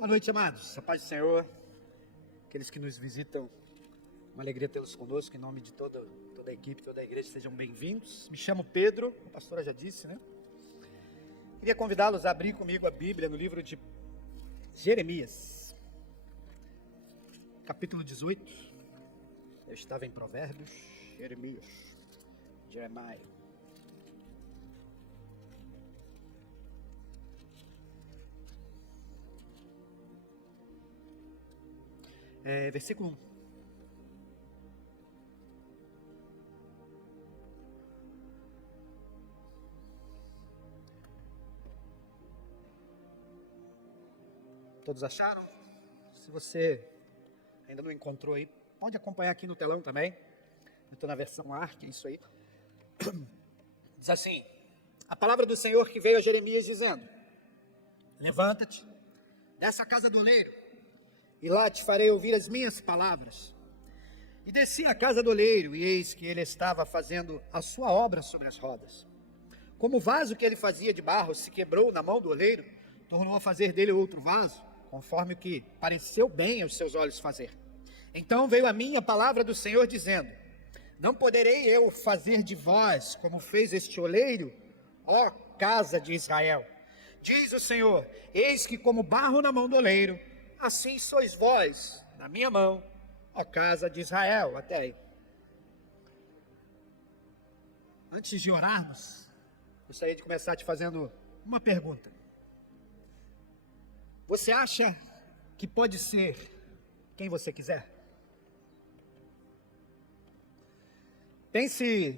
Boa noite, amados. A paz do Senhor. Aqueles que nos visitam, uma alegria tê-los conosco. Em nome de toda a equipe, toda a igreja, sejam bem-vindos. Me chamo Pedro, a pastora já disse, né? Queria convidá-los a abrir comigo a Bíblia no livro de Jeremias, capítulo 18. Eu estava em Provérbios, Jeremias. Versículo 1. Todos acharam? Se você ainda não encontrou aí, pode acompanhar aqui no telão também. Eu estou na versão ARC, é isso aí. Diz assim: a palavra do Senhor que veio a Jeremias dizendo: levanta-te, desce à casa do oleiro, e lá te farei ouvir as minhas palavras. E desci à casa do oleiro, e eis que ele estava fazendo a sua obra sobre as rodas. Como o vaso que ele fazia de barro se quebrou na mão do oleiro, tornou a fazer dele outro vaso, conforme o que pareceu bem aos seus olhos fazer. Então veio a mim a palavra do Senhor dizendo: não poderei eu fazer de vós como fez este oleiro, ó casa de Israel? Diz o Senhor: eis que como barro na mão do oleiro, assim sois vós na minha mão, ó casa de Israel. Até aí. Antes de orarmos, gostaria de começar te fazendo uma pergunta. Você acha que pode ser quem você quiser? Pense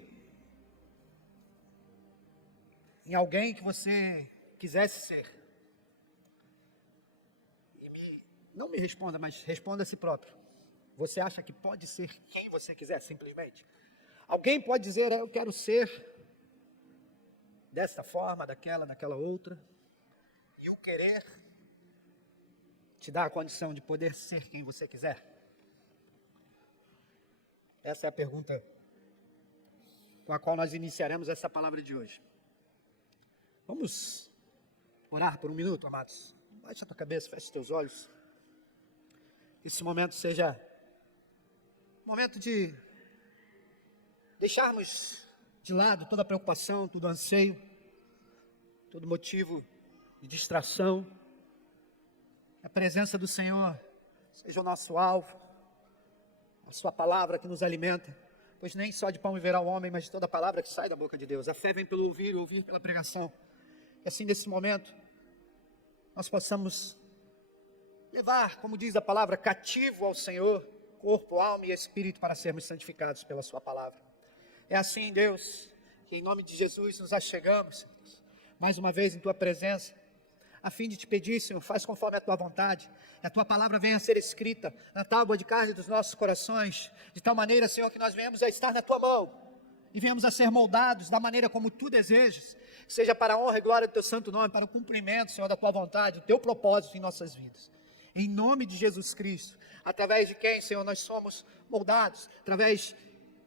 em alguém que você quisesse ser. Não me responda, mas responda a si próprio. Você acha que pode ser quem você quiser, simplesmente? Alguém pode dizer: eu quero ser desta forma, daquela outra. E o querer te dá a condição de poder ser quem você quiser? Essa é a pergunta com a qual nós iniciaremos essa palavra de hoje. Vamos orar por um minuto, amados? Baixa a tua cabeça, feche os teus olhos. Esse momento seja um momento de deixarmos de lado toda a preocupação, todo anseio, todo motivo de distração. A presença do Senhor seja o nosso alvo, a sua palavra que nos alimenta, pois nem só de pão viverá o homem, mas de toda a palavra que sai da boca de Deus. A fé vem pelo ouvir, e ouvir pela pregação. E assim, nesse momento, nós possamos levar, como diz a palavra, cativo ao Senhor, corpo, alma e espírito, para sermos santificados pela sua palavra. É assim, Deus, que em nome de Jesus nos achegamos, mais uma vez em tua presença, a fim de te pedir, Senhor, faz conforme a tua vontade, e a tua palavra venha a ser escrita na tábua de carne dos nossos corações, de tal maneira, Senhor, que nós venhamos a estar na tua mão, e venhamos a ser moldados da maneira como tu desejas, seja para a honra e glória do teu santo nome, para o cumprimento, Senhor, da tua vontade, do teu propósito em nossas vidas. Em nome de Jesus Cristo, através de quem, Senhor, nós somos moldados, através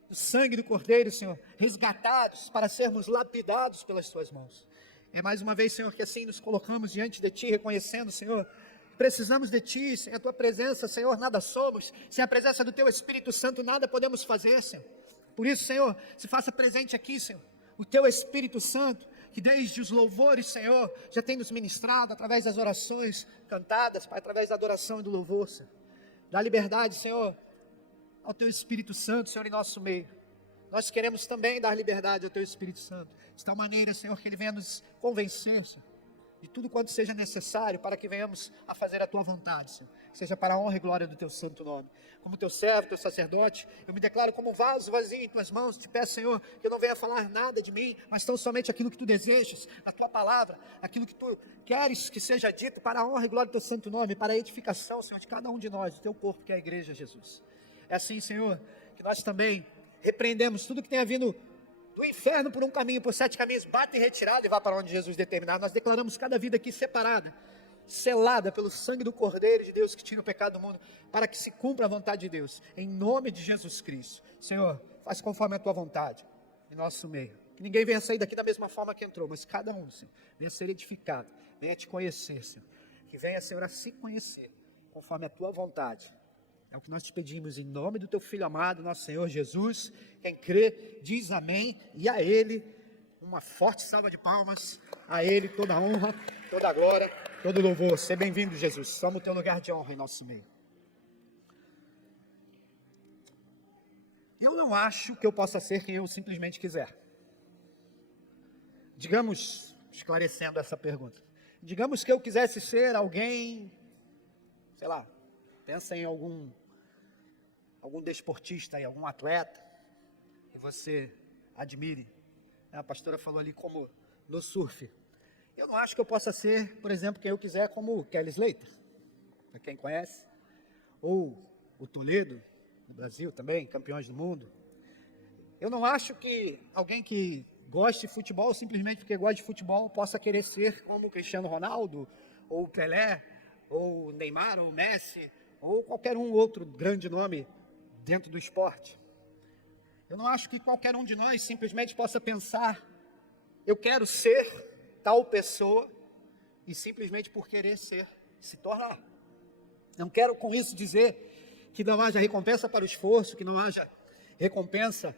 do sangue do Cordeiro, Senhor, resgatados para sermos lapidados pelas tuas mãos. É mais uma vez, Senhor, que assim nos colocamos diante de Ti, reconhecendo, Senhor, precisamos de Ti. Sem a Tua presença, Senhor, nada somos. Sem a presença do Teu Espírito Santo, nada podemos fazer, Senhor. Por isso, Senhor, se faça presente aqui, Senhor, o Teu Espírito Santo, que desde os louvores, Senhor, já tem nos ministrado, através das orações cantadas, Pai, através da adoração e do louvor, Senhor. Dá liberdade, Senhor, ao Teu Espírito Santo, Senhor, em nosso meio. Nós queremos também dar liberdade ao Teu Espírito Santo, de tal maneira, Senhor, que Ele venha nos convencer, Senhor, de tudo quanto seja necessário para que venhamos a fazer a Tua vontade, Senhor. Seja para a honra e glória do Teu santo nome. Como Teu servo, Teu sacerdote, eu me declaro como um vaso vazio em Tuas mãos. Te peço, Senhor, que eu não venha falar nada de mim, mas tão somente aquilo que Tu desejas, a Tua palavra, aquilo que Tu queres que seja dito para a honra e glória do Teu santo nome, para a edificação, Senhor, de cada um de nós, do Teu corpo, que é a igreja, Jesus. É assim, Senhor, que nós também repreendemos tudo que tenha vindo do inferno por um caminho, por 7 caminhos, bate em retirada e vá para onde Jesus determinar. Nós declaramos cada vida aqui separada, selada pelo sangue do Cordeiro de Deus que tira o pecado do mundo, para que se cumpra a vontade de Deus, em nome de Jesus Cristo. Senhor, faz conforme a Tua vontade, em nosso meio. Que ninguém venha sair daqui da mesma forma que entrou, mas cada um, Senhor, venha ser edificado, venha Te conhecer, Senhor. que venha, Senhor, a se conhecer, conforme a tua vontade. É o que nós te pedimos em nome do teu Filho amado, nosso Senhor Jesus. Quem crê, diz amém. E a Ele, uma forte salva de palmas. A Ele toda a honra, toda a glória, todo o louvor. Seja bem-vindo, Jesus. Toma o teu lugar de honra em nosso meio. Eu não acho que eu possa ser quem eu simplesmente quiser. Digamos, esclarecendo essa pergunta, digamos que eu quisesse ser alguém, sei lá, pensa em algum desportista, algum atleta, que você admire. A pastora falou ali como no surf. Eu não acho que eu possa ser, por exemplo, quem eu quiser, como o Kelly Slater, para quem conhece, ou o Toledo, no Brasil também, campeões do mundo. Eu não acho que alguém que goste de futebol, simplesmente porque gosta de futebol, possa querer ser como o Cristiano Ronaldo, ou o Pelé, ou o Neymar, ou o Messi, ou qualquer um outro grande nome dentro do esporte. Eu não acho que qualquer um de nós simplesmente possa pensar, eu quero ser tal pessoa, e simplesmente por querer ser, se tornar. Não quero com isso dizer que não haja recompensa para o esforço, que não haja recompensa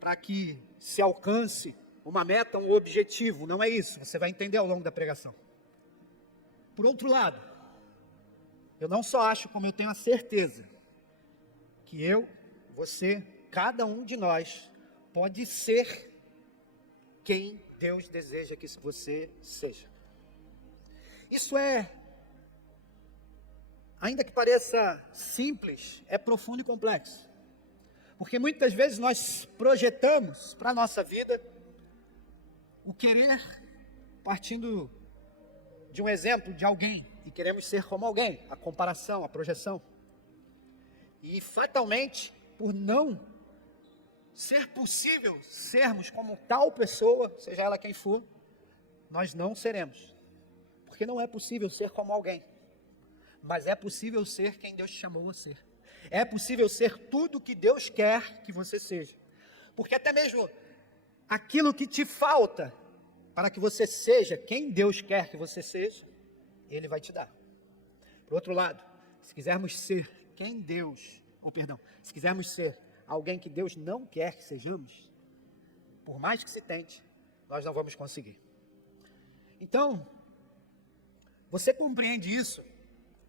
para que se alcance uma meta, um objetivo. Não é isso, você vai entender ao longo da pregação. Por outro lado, eu não só acho, como eu tenho a certeza, que eu, você, cada um de nós pode ser quem Deus deseja que você seja. Isso é, ainda que pareça simples, é profundo e complexo. Porque muitas vezes nós projetamos para a nossa vida o querer partindo de um exemplo de alguém e queremos ser como alguém, a comparação, a projeção. E fatalmente, por não ser possível sermos como tal pessoa, seja ela quem for, nós não seremos. Porque não é possível ser como alguém, mas é possível ser quem Deus te chamou a ser. É possível ser tudo que Deus quer que você seja. Porque até mesmo aquilo que te falta para que você seja quem Deus quer que você seja, Ele vai te dar. Por outro lado, se quisermos ser quem Deus, se quisermos ser alguém que Deus não quer que sejamos, por mais que se tente, nós não vamos conseguir. Então, você compreende isso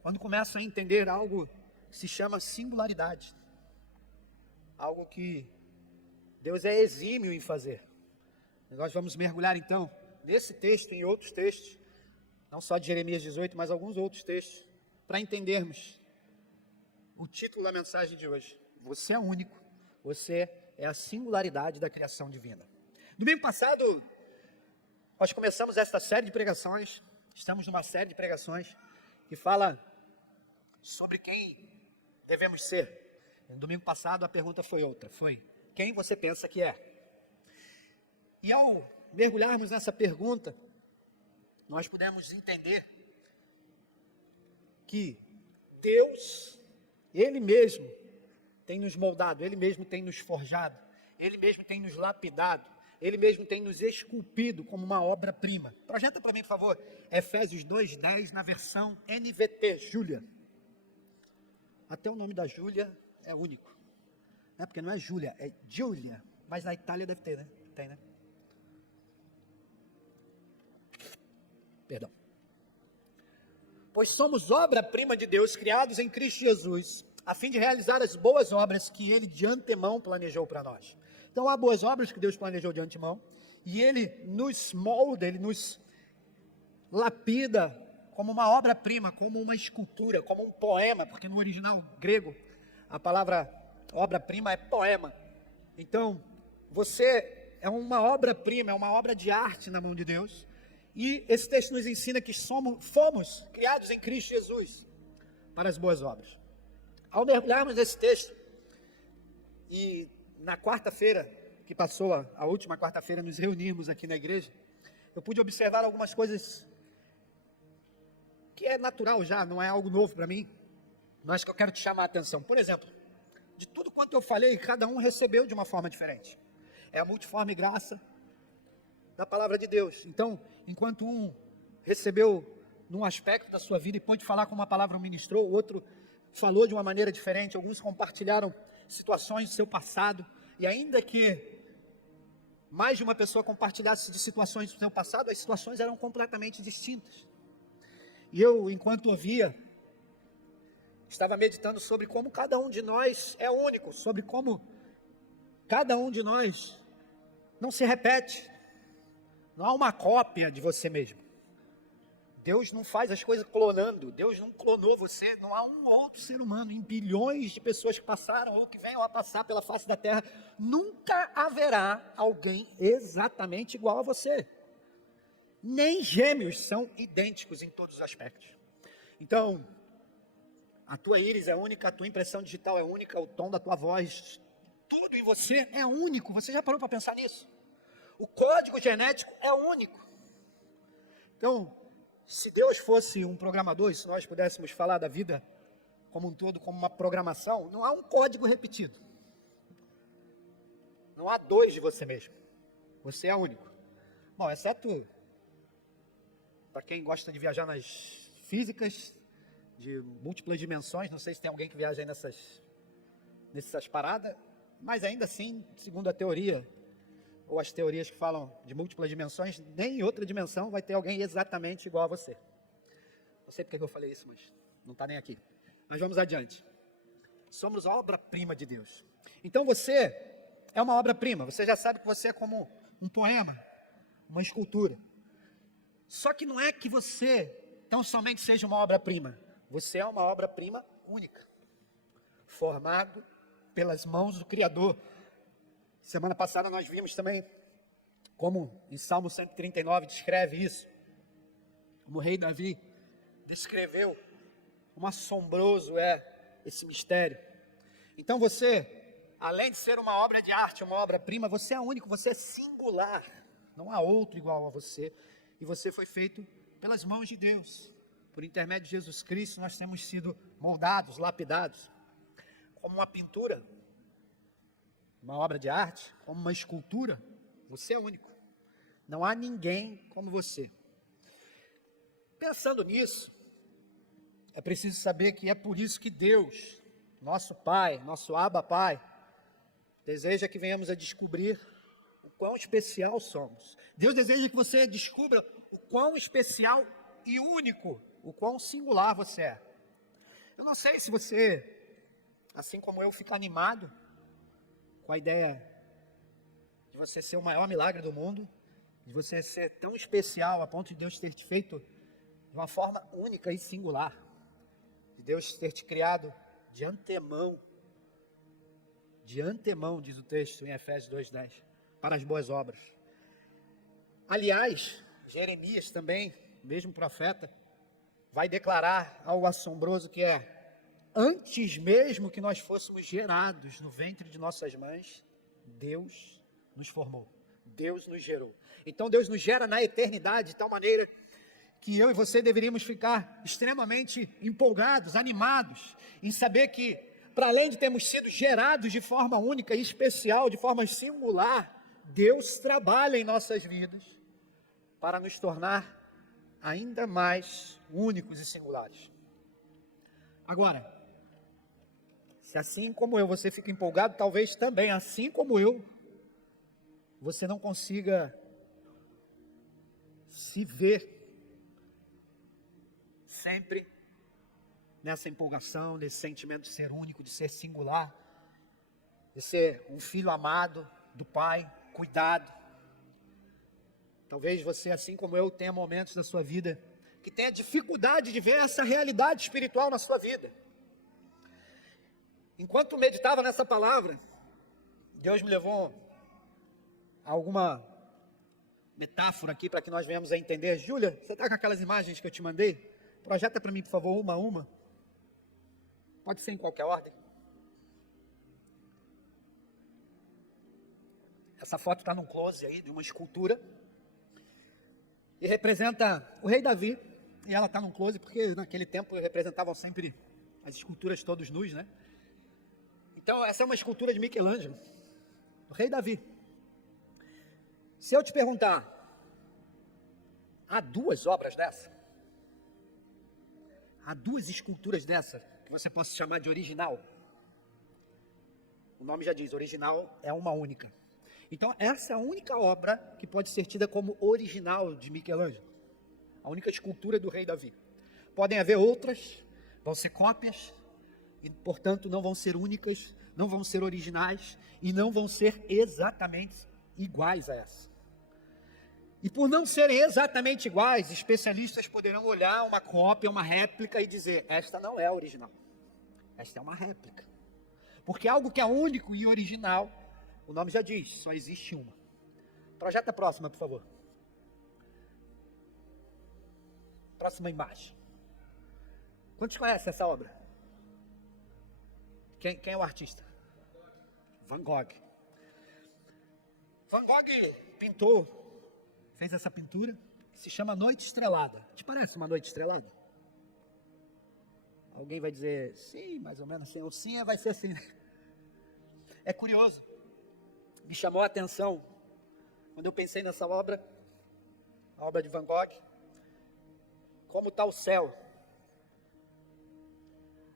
quando começa a entender algo que se chama singularidade. Algo que Deus é exímio em fazer. Nós vamos mergulhar então nesse texto e em outros textos, não só de Jeremias 18, mas alguns outros textos, para entendermos o título da mensagem de hoje. Você é único, você é a singularidade da criação divina. Domingo passado, nós começamos esta série de pregações, estamos numa série de pregações que fala sobre quem devemos ser. No domingo passado a pergunta foi outra, foi quem você pensa que é? E ao mergulharmos nessa pergunta, nós pudemos entender que Deus, Ele mesmo tem nos moldado, Ele mesmo tem nos forjado, Ele mesmo tem nos lapidado, Ele mesmo tem nos esculpido como uma obra-prima. Projeta para mim, por favor, Efésios 2:10 na versão NVT, Júlia. Até o nome da Júlia é único. Não é porque não é Júlia, é Giulia. Mas na Itália deve ter, né? Tem, né? Perdão. Pois somos obra-prima de Deus, criados em Cristo Jesus, a fim de realizar as boas obras que Ele de antemão planejou para nós. Então há boas obras que Deus planejou de antemão, e Ele nos molda, Ele nos lapida como uma obra-prima, como uma escultura, como um poema, porque no original grego a palavra obra-prima é poema. Então, você é uma obra-prima, é uma obra de arte na mão de Deus. E esse texto nos ensina que fomos criados em Cristo Jesus para as boas obras. Ao mergulharmos nesse texto, e na quarta-feira que passou, a última quarta-feira, nos reunirmos aqui na igreja, eu pude observar algumas coisas que é natural já, não é algo novo para mim, mas que eu quero te chamar a atenção. Por exemplo, de tudo quanto eu falei, cada um recebeu de uma forma diferente. É a multiforme graça da palavra de Deus. Então, enquanto um recebeu num aspecto da sua vida e pôde falar como uma palavra ministrou, o outro falou de uma maneira diferente, alguns compartilharam situações do seu passado, e ainda que mais de uma pessoa compartilhasse de situações do seu passado, as situações eram completamente distintas. E eu, enquanto ouvia, estava meditando sobre como cada um de nós é único, sobre como cada um de nós não se repete, não há uma cópia de você mesmo. Deus não faz as coisas clonando, Deus não clonou você, não há um outro ser humano em bilhões de pessoas que passaram ou que venham a passar pela face da terra, nunca haverá alguém exatamente igual a você. Nem gêmeos são idênticos em todos os aspectos. Então, a tua íris é única, a tua impressão digital é única, o tom da tua voz, tudo em você é único. Você já parou para pensar nisso? O código genético é único. Então, se Deus fosse um programador, e se nós pudéssemos falar da vida como um todo, como uma programação, não há um código repetido. Não há dois de você mesmo. Você é único. Bom, exceto para quem gosta de viajar nas físicas, de múltiplas dimensões, não sei se tem alguém que viaja aí nessas paradas, mas ainda assim, segundo a teoria, ou as teorias que falam de múltiplas dimensões, nem em outra dimensão vai ter alguém exatamente igual a você. Não sei porque que eu falei isso, mas não está nem aqui. Mas vamos adiante. Somos a obra-prima de Deus. Então você é uma obra-prima. Você já sabe que você é como um poema, uma escultura. Só que não é que você tão somente seja uma obra-prima. Você é uma obra-prima única, formado pelas mãos do Criador. Semana passada nós vimos também como em Salmo 139 descreve isso. Como o rei Davi descreveu como assombroso é esse mistério. Então você, além de ser uma obra de arte, uma obra-prima, você é único, você é singular. Não há outro igual a você. E você foi feito pelas mãos de Deus. Por intermédio de Jesus Cristo, nós temos sido moldados, lapidados. Como uma pintura, uma obra de arte, como uma escultura, você é único. Não há ninguém como você. Pensando nisso, é preciso saber que é por isso que Deus, nosso Pai, nosso Abba Pai, deseja que venhamos a descobrir o quão especial somos. Deus deseja que você descubra o quão especial e único, o quão singular você é. Eu não sei se você, assim como eu, fica animado com a ideia de você ser o maior milagre do mundo, de você ser tão especial a ponto de Deus ter te feito de uma forma única e singular, de Deus ter te criado de antemão, diz o texto em Efésios 2:10, para as boas obras. Aliás, Jeremias também, mesmo profeta, vai declarar algo assombroso que é: antes mesmo que nós fôssemos gerados no ventre de nossas mães, Deus nos formou, Deus nos gerou. Então Deus nos gera na eternidade de tal maneira que eu e você deveríamos ficar extremamente empolgados, animados, em saber que, para além de termos sido gerados de forma única e especial, de forma singular, Deus trabalha em nossas vidas para nos tornar ainda mais únicos e singulares. Agora, se assim como eu, você fica empolgado, talvez também, assim como eu, você não consiga se ver sempre nessa empolgação, nesse sentimento de ser único, de ser singular, de ser um filho amado do Pai, cuidado. Talvez você, assim como eu, tenha momentos da sua vida que tenha dificuldade de ver essa realidade espiritual na sua vida. Enquanto meditava nessa palavra, Deus me levou a alguma metáfora aqui para que nós venhamos a entender. Júlia, você está com aquelas imagens que eu te mandei? Projeta para mim, por favor, uma a uma. Pode ser em qualquer ordem. Essa foto está num close aí, de uma escultura. E representa o rei Davi. E ela está num close porque naquele tempo representavam sempre as esculturas todos nus, né? Então essa é uma escultura de Michelangelo, do rei Davi. Se eu te perguntar, há duas obras dessa? há duas esculturas dessa que você possa chamar de original. O nome já diz, original é uma única. Então, essa é a única obra que pode ser tida como original de Michelangelo. A única escultura do rei Davi. Podem haver outras, vão ser cópias, e, portanto, não vão ser únicas, não vão ser originais, e não vão ser exatamente iguais a essa. E por não serem exatamente iguais, especialistas poderão olhar uma cópia, uma réplica e dizer, esta não é a original, esta é uma réplica. Porque algo que é único e original, o nome já diz, só existe uma. Projeta a próxima, por favor. Próxima imagem. Quantos conhecem essa obra? Quem é o artista? Van Gogh. Van Gogh pintou, fez essa pintura, que se chama Noite Estrelada. Te parece uma noite estrelada? Alguém vai dizer, sim, mais ou menos assim, ou sim, vai ser assim. É curioso, me chamou a atenção, quando eu pensei nessa obra, a obra de Van Gogh, como está o céu.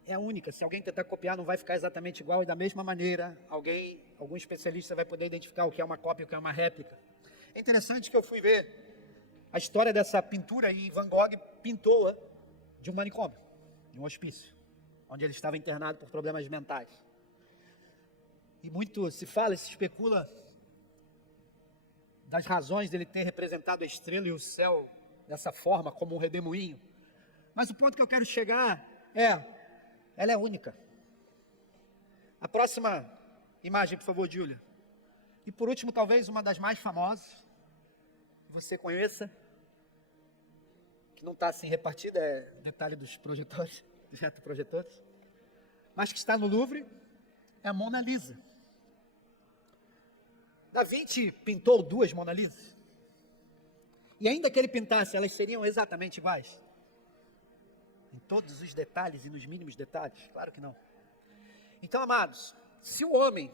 É única, se alguém tentar copiar não vai ficar exatamente igual, e da mesma maneira, algum especialista vai poder identificar o que é uma cópia e o que é uma réplica. É interessante que eu fui ver a história dessa pintura, e Van Gogh pintou-a de um manicômio, de um hospício, onde ele estava internado por problemas mentais. E muito se fala, se especula das razões dele ter representado a estrela e o céu dessa forma, como um redemoinho. Mas o ponto que eu quero chegar ela é única. A próxima imagem, por favor, Júlia. E por último, talvez uma das mais famosas, que você conheça, que não está assim repartida, é o detalhe dos projetores, dos retroprojetores, mas que está no Louvre, é a Mona Lisa. Da Vinci pintou duas Mona Lisas. E ainda que ele pintasse, elas seriam exatamente iguais? Em todos os detalhes e nos mínimos detalhes? Claro que não. Então, amados, se o homem,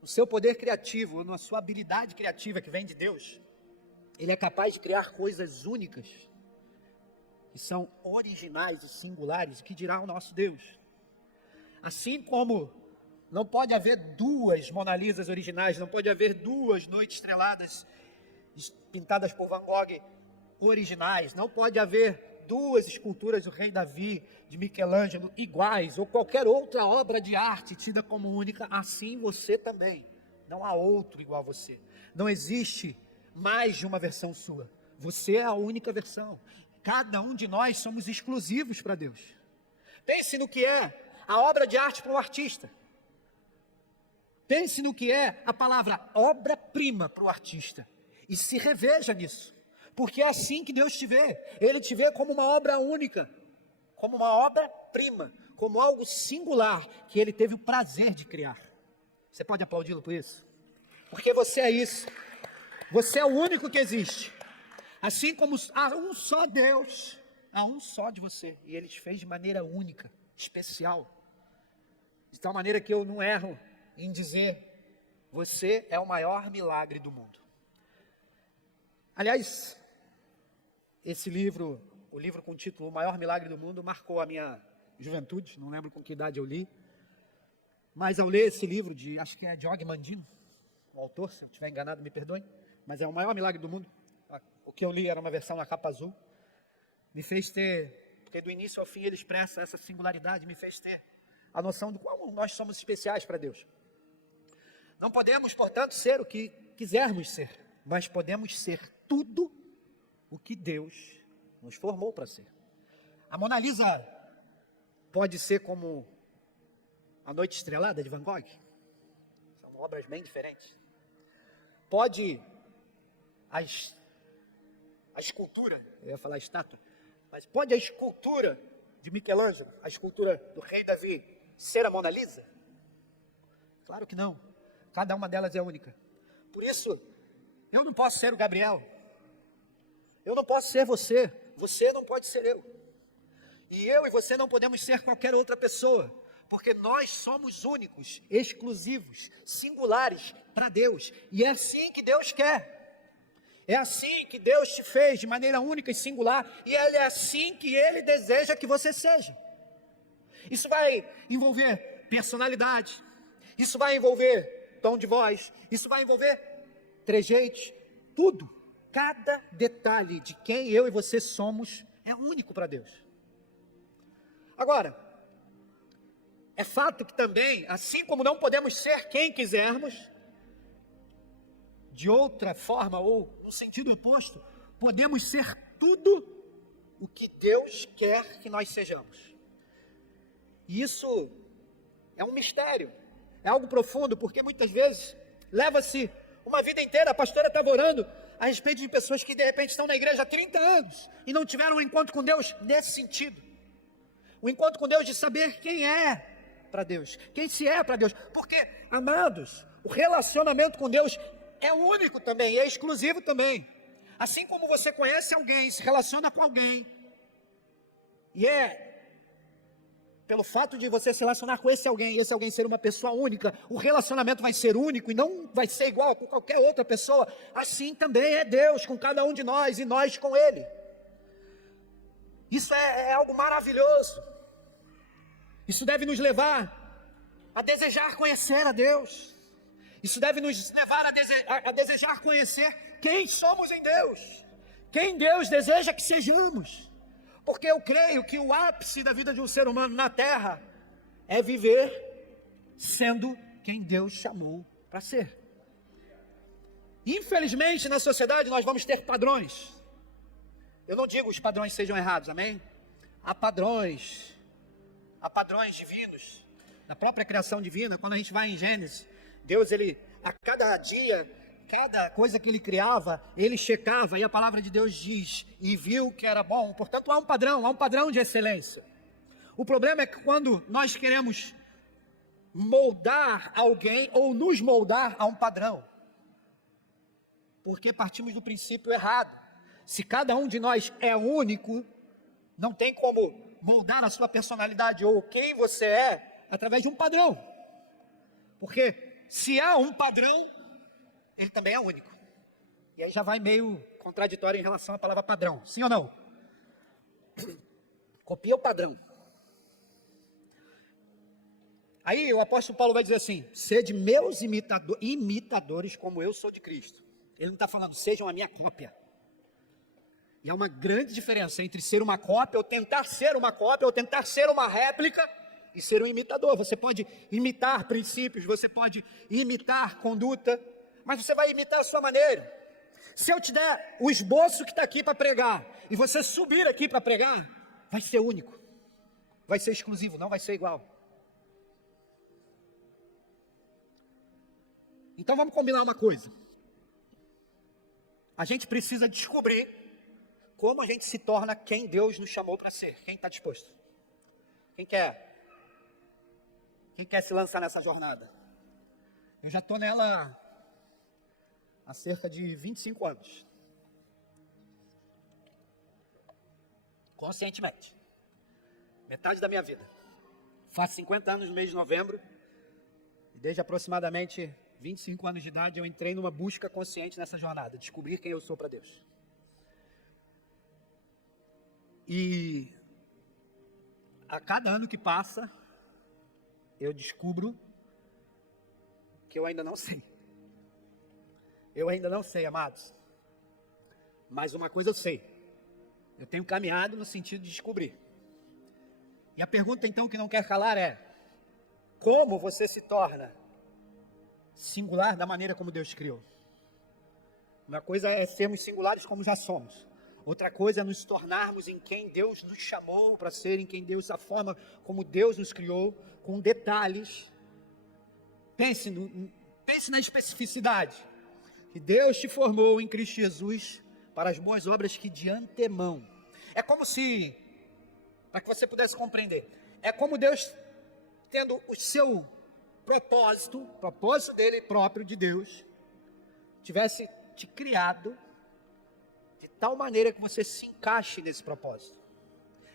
no seu poder criativo, ou na sua habilidade criativa que vem de Deus, ele é capaz de criar coisas únicas, que são originais e singulares, que dirá o nosso Deus. Assim como não pode haver duas Mona Lisas originais, não pode haver duas noites estreladas pintadas por Van Gogh originais, não pode haver duas esculturas do rei Davi, de Michelangelo, iguais, ou qualquer outra obra de arte tida como única, assim você também. Não há outro igual a você. Não existe mais de uma versão sua. Você é a única versão. Cada um de nós somos exclusivos para Deus. Pense no que é a obra de arte para o artista. Pense no que é a palavra obra-prima para o artista. E se reveja nisso. Porque é assim que Deus te vê. Ele te vê como uma obra única, como uma obra-prima, como algo singular que Ele teve o prazer de criar. Você pode aplaudi-lo por isso? Porque você é isso. Você é o único que existe. Assim como há um só Deus, há um só de você. E Ele te fez de maneira única, especial. De tal maneira que eu não erro em dizer, você é o maior milagre do mundo. Aliás, esse livro, o livro com o título O Maior Milagre do Mundo, marcou a minha juventude, não lembro com que idade eu li, mas ao ler esse livro, acho que é de Og Mandino, o autor, se eu estiver enganado me perdoe, mas é o maior milagre do mundo, o que eu li era uma versão na capa azul, me fez ter, porque do início ao fim ele expressa essa singularidade, me fez ter a noção de como nós somos especiais para Deus. Não podemos, portanto, ser o que quisermos ser, mas podemos ser tudo o que Deus nos formou para ser. A Mona Lisa pode ser como a Noite Estrelada de Van Gogh. São obras bem diferentes. Pode a escultura, eu ia falar estátua, mas pode a escultura de Michelangelo, a escultura do rei Davi, ser a Mona Lisa? Claro que não. Cada uma delas é única. Por isso, eu não posso ser o Gabriel. Eu não posso ser você. Você não pode ser eu. E eu e você não podemos ser qualquer outra pessoa. Porque nós somos únicos, exclusivos, singulares para Deus. E é assim que Deus quer. É assim que Deus te fez, de maneira única e singular, e é assim que Ele deseja que você seja. Isso vai envolver personalidade, isso vai envolver tom de voz, isso vai envolver trejeitos, tudo. Cada detalhe de quem eu e você somos é único para Deus. Agora, é fato que também, assim como não podemos ser quem quisermos, de outra forma ou no sentido oposto, podemos ser tudo o que Deus quer que nós sejamos. E isso é um mistério, é algo profundo, porque muitas vezes leva-se uma vida inteira. A pastora estava orando a respeito de pessoas que de repente estão na igreja há 30 anos e não tiveram um encontro com Deus nesse sentido. O encontro com Deus de saber quem é para Deus, quem se é para Deus. Porque, amados, o relacionamento com Deus é único também, é exclusivo também. Assim como você conhece alguém, se relaciona com alguém, e pelo fato de você se relacionar com esse alguém, e esse alguém ser uma pessoa única, o relacionamento vai ser único e não vai ser igual com qualquer outra pessoa. Assim também é Deus com cada um de nós e nós com Ele. Isso é algo maravilhoso. Isso deve nos levar a desejar conhecer a Deus. Isso deve nos levar a desejar conhecer quem somos em Deus, quem Deus deseja que sejamos. Porque eu creio que o ápice da vida de um ser humano na terra é viver sendo quem Deus chamou para ser. Infelizmente, na sociedade nós vamos ter padrões. Eu não digo que os padrões sejam errados, amém? Há padrões divinos, na própria criação divina. Quando a gente vai em Gênesis, Deus, Ele, a cada dia, cada coisa que Ele criava, Ele checava, e a palavra de Deus diz, e viu que era bom. Portanto, há um padrão de excelência. O problema é que quando nós queremos moldar alguém, ou nos moldar a um padrão, porque partimos do princípio errado. Se cada um de nós é único, não tem como moldar a sua personalidade ou quem você é através de um padrão. Porque se há um padrão, ele também é único. E aí já vai meio contraditório em relação à palavra padrão. Sim ou não? Copia o padrão. Aí o apóstolo Paulo vai dizer assim: sede meus imitadores como eu sou de Cristo. Ele não está falando, sejam a minha cópia. E há uma grande diferença entre ser uma cópia, ou tentar ser uma cópia, ou tentar ser uma réplica, e ser um imitador. Você pode imitar princípios, você pode imitar conduta, mas você vai imitar a sua maneira. Se eu te der o esboço que está aqui para pregar, e você subir aqui para pregar, vai ser único, vai ser exclusivo, não vai ser igual. Então vamos combinar uma coisa. A gente precisa descobrir como a gente se torna quem Deus nos chamou para ser. Quem está disposto? Quem quer se lançar nessa jornada? Eu já estou nela há cerca de 25 anos. Conscientemente. Metade da minha vida. Faço 50 anos no mês de novembro. E desde aproximadamente 25 anos de idade eu entrei numa busca consciente nessa jornada. Descobrir quem eu sou para Deus. E a cada ano que passa, eu descubro que eu ainda não sei. Eu ainda não sei, amados. Mas uma coisa eu sei. Eu tenho caminhado no sentido de descobrir. E a pergunta então que não quer calar é: como você se torna singular da maneira como Deus criou? Uma coisa é sermos singulares como já somos. Outra coisa é nos tornarmos em quem Deus nos chamou para ser, em quem Deus, a forma como Deus nos criou, com detalhes. Pense na especificidade. Que Deus te formou em Cristo Jesus para as boas obras que de antemão. É como se, para que você pudesse compreender, é como Deus tendo o seu propósito dele próprio, de Deus, tivesse te criado de tal maneira que você se encaixe nesse propósito.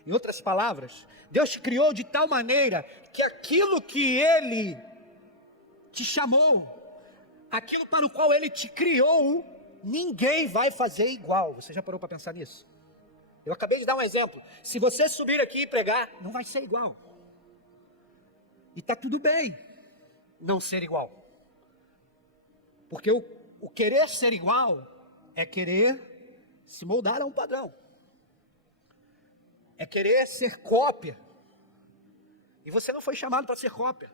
Em outras palavras, Deus te criou de tal maneira que aquilo que Ele te chamou, aquilo para o qual Ele te criou, ninguém vai fazer igual. Você já parou para pensar nisso? Eu acabei de dar um exemplo. Se você subir aqui e pregar, não vai ser igual. E está tudo bem não ser igual. Porque o querer ser igual é querer se moldar a um padrão. É querer ser cópia. E você não foi chamado para ser cópia.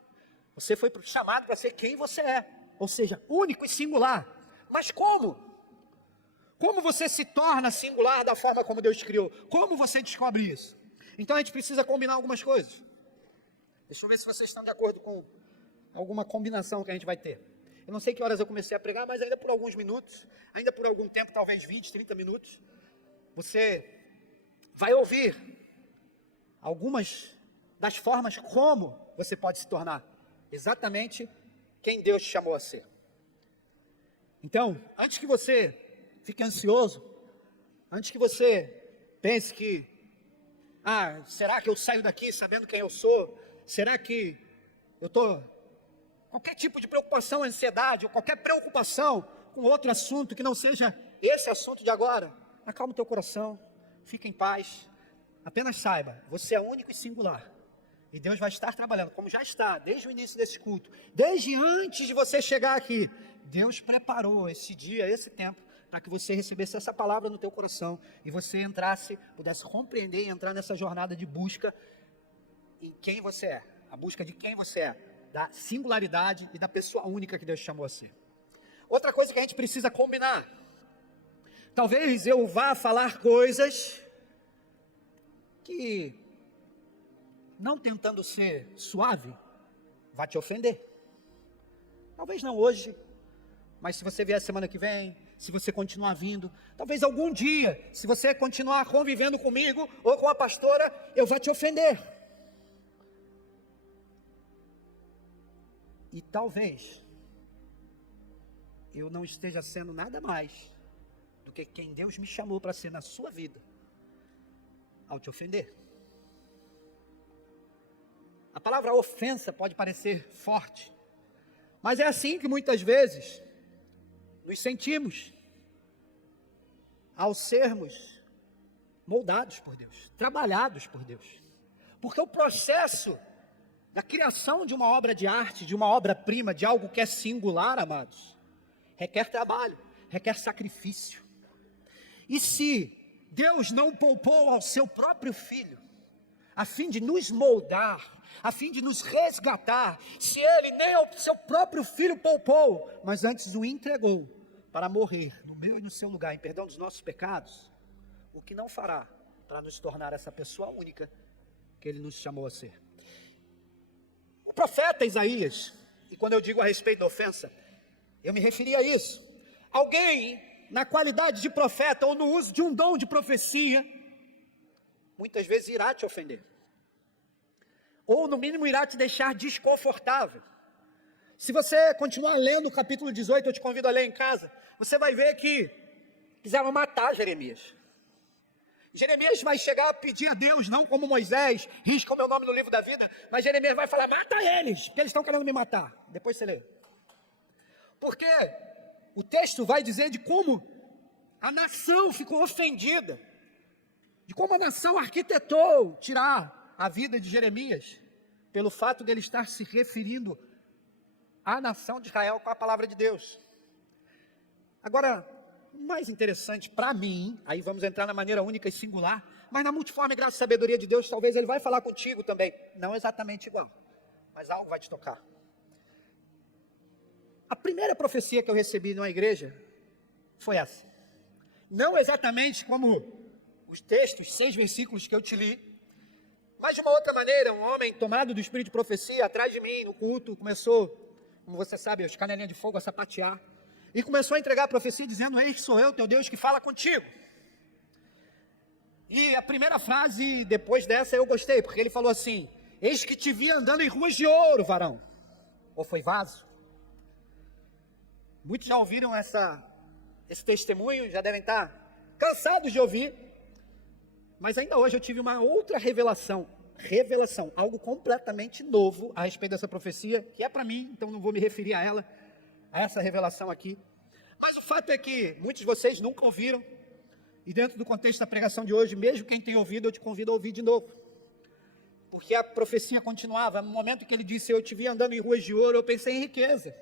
Você foi chamado para ser quem você é. Ou seja, único e singular. Mas como? Como você se torna singular da forma como Deus te criou? Como você descobre isso? Então a gente precisa combinar algumas coisas. Deixa eu ver se vocês estão de acordo com alguma combinação que a gente vai ter. Eu não sei que horas eu comecei a pregar, mas ainda por alguns minutos, ainda por algum tempo, talvez 20, 30 minutos, você vai ouvir algumas das formas como você pode se tornar exatamente quem Deus te chamou a ser. Então, antes que você fique ansioso, antes que você pense que, será que eu saio daqui sabendo quem eu sou? Será que eu estou... Qualquer tipo de preocupação, ansiedade, ou qualquer preocupação com outro assunto que não seja esse assunto de agora, acalma o teu coração, fica em paz, apenas saiba, você é único e singular. E Deus vai estar trabalhando, como já está, desde o início desse culto, desde antes de você chegar aqui. Deus preparou esse dia, esse tempo, para que você recebesse essa palavra no teu coração, e você entrasse, pudesse compreender e entrar nessa jornada de busca em quem você é, a busca de quem você é, da singularidade e da pessoa única que Deus chamou a ser. Outra coisa que a gente precisa combinar, talvez eu vá falar coisas que, não tentando ser suave, vai te ofender. Talvez não hoje, mas se você vier semana que vem, se você continuar vindo, talvez algum dia, se você continuar convivendo comigo ou com a pastora, eu vou te ofender. E talvez eu não esteja sendo nada mais do que quem Deus me chamou para ser na sua vida, ao te ofender. A palavra ofensa pode parecer forte, mas é assim que muitas vezes nos sentimos ao sermos moldados por Deus, trabalhados por Deus. Porque o processo da criação de uma obra de arte, de uma obra-prima, de algo que é singular, amados, requer trabalho, requer sacrifício. E se Deus não poupou ao seu próprio Filho, a fim de nos moldar, a fim de nos resgatar, se Ele nem ao seu próprio Filho poupou, mas antes o entregou para morrer no meu e no seu lugar, em perdão dos nossos pecados, o que não fará para nos tornar essa pessoa única que Ele nos chamou a ser? O profeta Isaías, e quando eu digo a respeito da ofensa, eu me referi a isso. Alguém, na qualidade de profeta, ou no uso de um dom de profecia, muitas vezes irá te ofender. Ou no mínimo irá te deixar desconfortável. Se você continuar lendo o capítulo 18, eu te convido a ler em casa, você vai ver que quiseram matar Jeremias. Jeremias vai chegar a pedir a Deus, não como Moisés, risca o meu nome no livro da vida, mas Jeremias vai falar, mata eles, porque eles estão querendo me matar. Depois você lê. Porque o texto vai dizer de como a nação ficou ofendida, de como a nação arquitetou tirar a vida de Jeremias, pelo fato de ele estar se referindo à nação de Israel com a palavra de Deus. Agora, o mais interessante para mim, aí vamos entrar na maneira única e singular, mas na multiforme graça e sabedoria de Deus, talvez Ele vai falar contigo também, não exatamente igual, mas algo vai te tocar. A primeira profecia que eu recebi numa igreja foi essa, não exatamente como os textos, 6 versículos que eu te li, mas de uma outra maneira. Um homem tomado do espírito de profecia, atrás de mim, no culto, começou, como você sabe, os canelinhas de fogo a sapatear, e começou a entregar a profecia dizendo, eis que sou eu, teu Deus, que fala contigo. E a primeira frase, depois dessa, eu gostei, porque ele falou assim, eis que te vi andando em ruas de ouro, varão. Ou foi vaso? Muitos já ouviram esse testemunho, já devem estar cansados de ouvir, mas ainda hoje eu tive uma outra revelação, algo completamente novo a respeito dessa profecia, que é para mim, então não vou me referir a ela, a essa revelação aqui. Mas o fato é que muitos de vocês nunca ouviram, e dentro do contexto da pregação de hoje, mesmo quem tem ouvido, eu te convido a ouvir de novo. Porque a profecia continuava. No momento que ele disse, eu te vi andando em ruas de ouro, eu pensei em riqueza.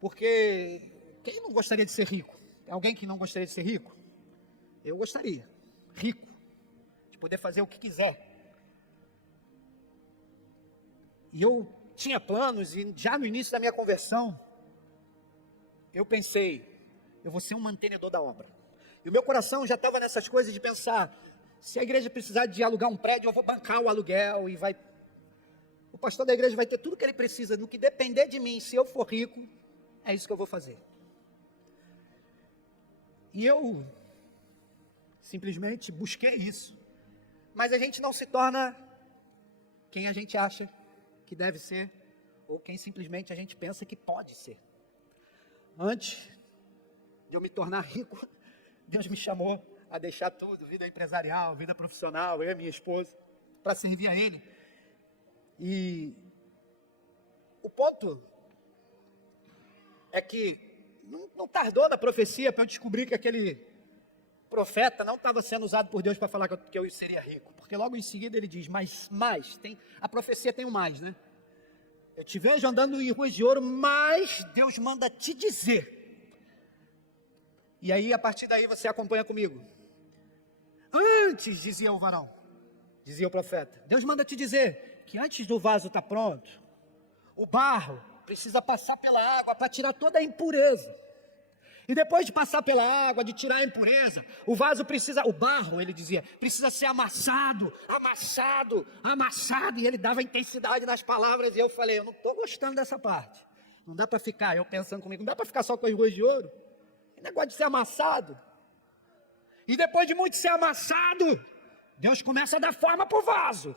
Porque quem não gostaria de ser rico? Alguém que não gostaria de ser rico? Eu gostaria. Rico. De poder fazer o que quiser. E eu tinha planos, e já no início da minha conversão, eu pensei, eu vou ser um mantenedor da obra. E o meu coração já estava nessas coisas de pensar, se a igreja precisar de alugar um prédio, eu vou bancar o aluguel, e o pastor da igreja vai ter tudo que ele precisa, no que depender de mim, se eu for rico, é isso que eu vou fazer. E eu simplesmente busquei isso. Mas a gente não se torna quem a gente acha que deve ser, ou quem simplesmente a gente pensa que pode ser. Antes de eu me tornar rico, Deus me chamou a deixar tudo, vida empresarial, vida profissional, eu e minha esposa, para servir a Ele. E o ponto é que não tardou na profecia para eu descobrir que aquele profeta não estava sendo usado por Deus para falar que eu seria rico. Porque logo em seguida ele diz, mas a profecia tem um mais, né? Eu te vejo andando em ruas de ouro, mas Deus manda te dizer. E aí, a partir daí, você acompanha comigo. Antes, dizia o varão, dizia o profeta, Deus manda te dizer que antes do vaso estar pronto, o barro precisa passar pela água para tirar toda a impureza. E depois de passar pela água, de tirar a impureza, o barro, ele dizia, precisa ser amassado, e ele dava intensidade nas palavras, e eu falei, eu não estou gostando dessa parte. Não dá para ficar, eu pensando comigo, não dá para ficar só com as ruas de ouro. É negócio de ser amassado. E depois de muito ser amassado, Deus começa a dar forma para o vaso.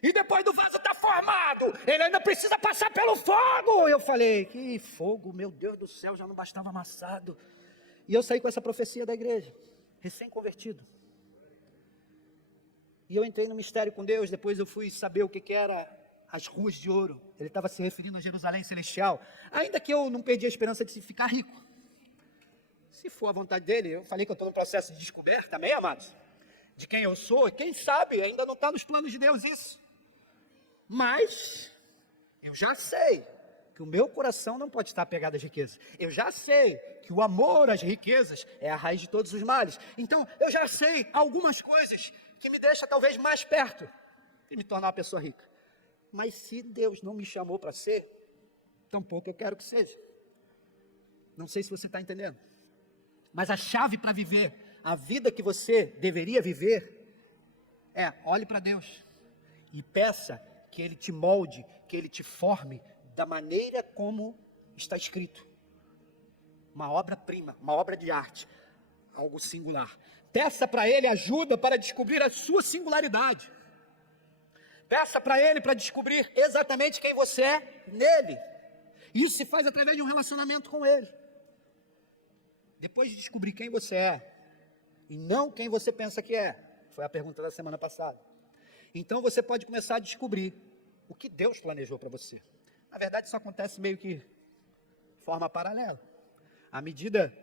E depois do vaso estar formado, ele ainda precisa passar pelo fogo. Eu falei, que fogo, meu Deus do céu, já não bastava amassado. E eu saí com essa profecia da igreja, recém-convertido. E eu entrei no mistério com Deus, depois eu fui saber o que era as ruas de ouro. Ele estava se referindo a Jerusalém Celestial. Ainda que eu não perdi a esperança de ficar rico. Se for a vontade dele, eu falei que eu estou no processo de descoberta também, amados. De quem eu sou, quem sabe, ainda não está nos planos de Deus isso. Mas, eu já sei que o meu coração não pode estar apegado às riquezas. Eu já sei que o amor às riquezas é a raiz de todos os males. Então, eu já sei algumas coisas que me deixam talvez mais perto de me tornar uma pessoa rica. Mas se Deus não me chamou para ser, tampouco eu quero que seja. Não sei se você está entendendo. Mas a chave para viver a vida que você deveria viver é, olhe para Deus e peça que Ele te molde, que Ele te forme da maneira como está escrito. Uma obra-prima, uma obra de arte, algo singular. Peça para Ele ajuda para descobrir a sua singularidade. Peça para Ele para descobrir exatamente quem você é nele. Isso se faz através de um relacionamento com Ele. Depois de descobrir quem você é, e não quem você pensa que é, foi a pergunta da semana passada. Então você pode começar a descobrir o que Deus planejou para você. Na verdade, isso acontece meio que de forma paralela. À medida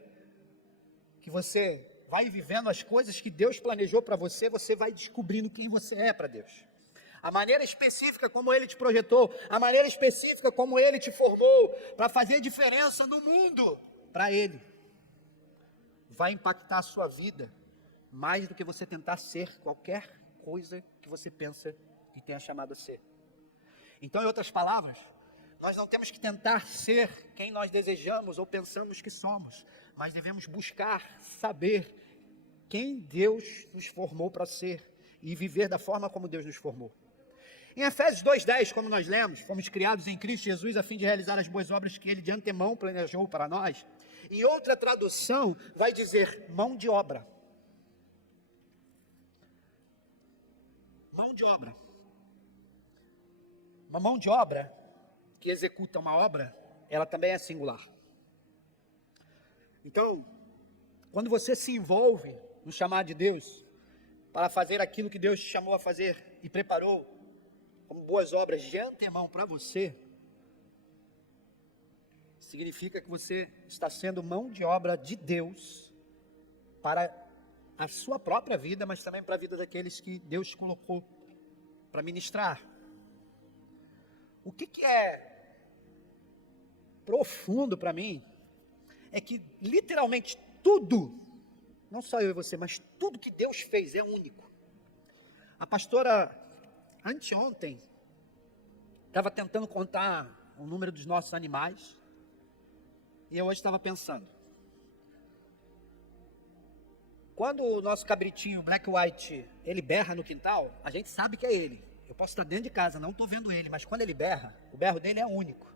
que você vai vivendo as coisas que Deus planejou para você, você vai descobrindo quem você é para Deus. A maneira específica como Ele te projetou, a maneira específica como Ele te formou, para fazer diferença no mundo, para Ele. Vai impactar a sua vida, mais do que você tentar ser qualquer coisa que você pensa que tenha chamado a ser. Então, em outras palavras, nós não temos que tentar ser quem nós desejamos ou pensamos que somos, mas devemos buscar saber quem Deus nos formou para ser e viver da forma como Deus nos formou. Em Efésios 2:10, como nós lemos, fomos criados em Cristo Jesus a fim de realizar as boas obras que Ele de antemão planejou para nós. Em outra tradução, vai dizer mão de obra. Mão de obra. Uma mão de obra que executa uma obra, ela também é singular. Então, quando você se envolve no chamado de Deus, para fazer aquilo que Deus te chamou a fazer e preparou como boas obras de antemão para você, significa que você está sendo mão de obra de Deus para a sua própria vida, mas também para a vida daqueles que Deus colocou para ministrar. O que é profundo para mim é que literalmente tudo, não só eu e você, mas tudo que Deus fez é único. A pastora, anteontem, estava tentando contar o número dos nossos animais, e eu hoje estava pensando, quando o nosso cabritinho Black White, ele berra no quintal, a gente sabe que é ele. Eu posso estar dentro de casa, não estou vendo ele, mas quando ele berra, o berro dele é único.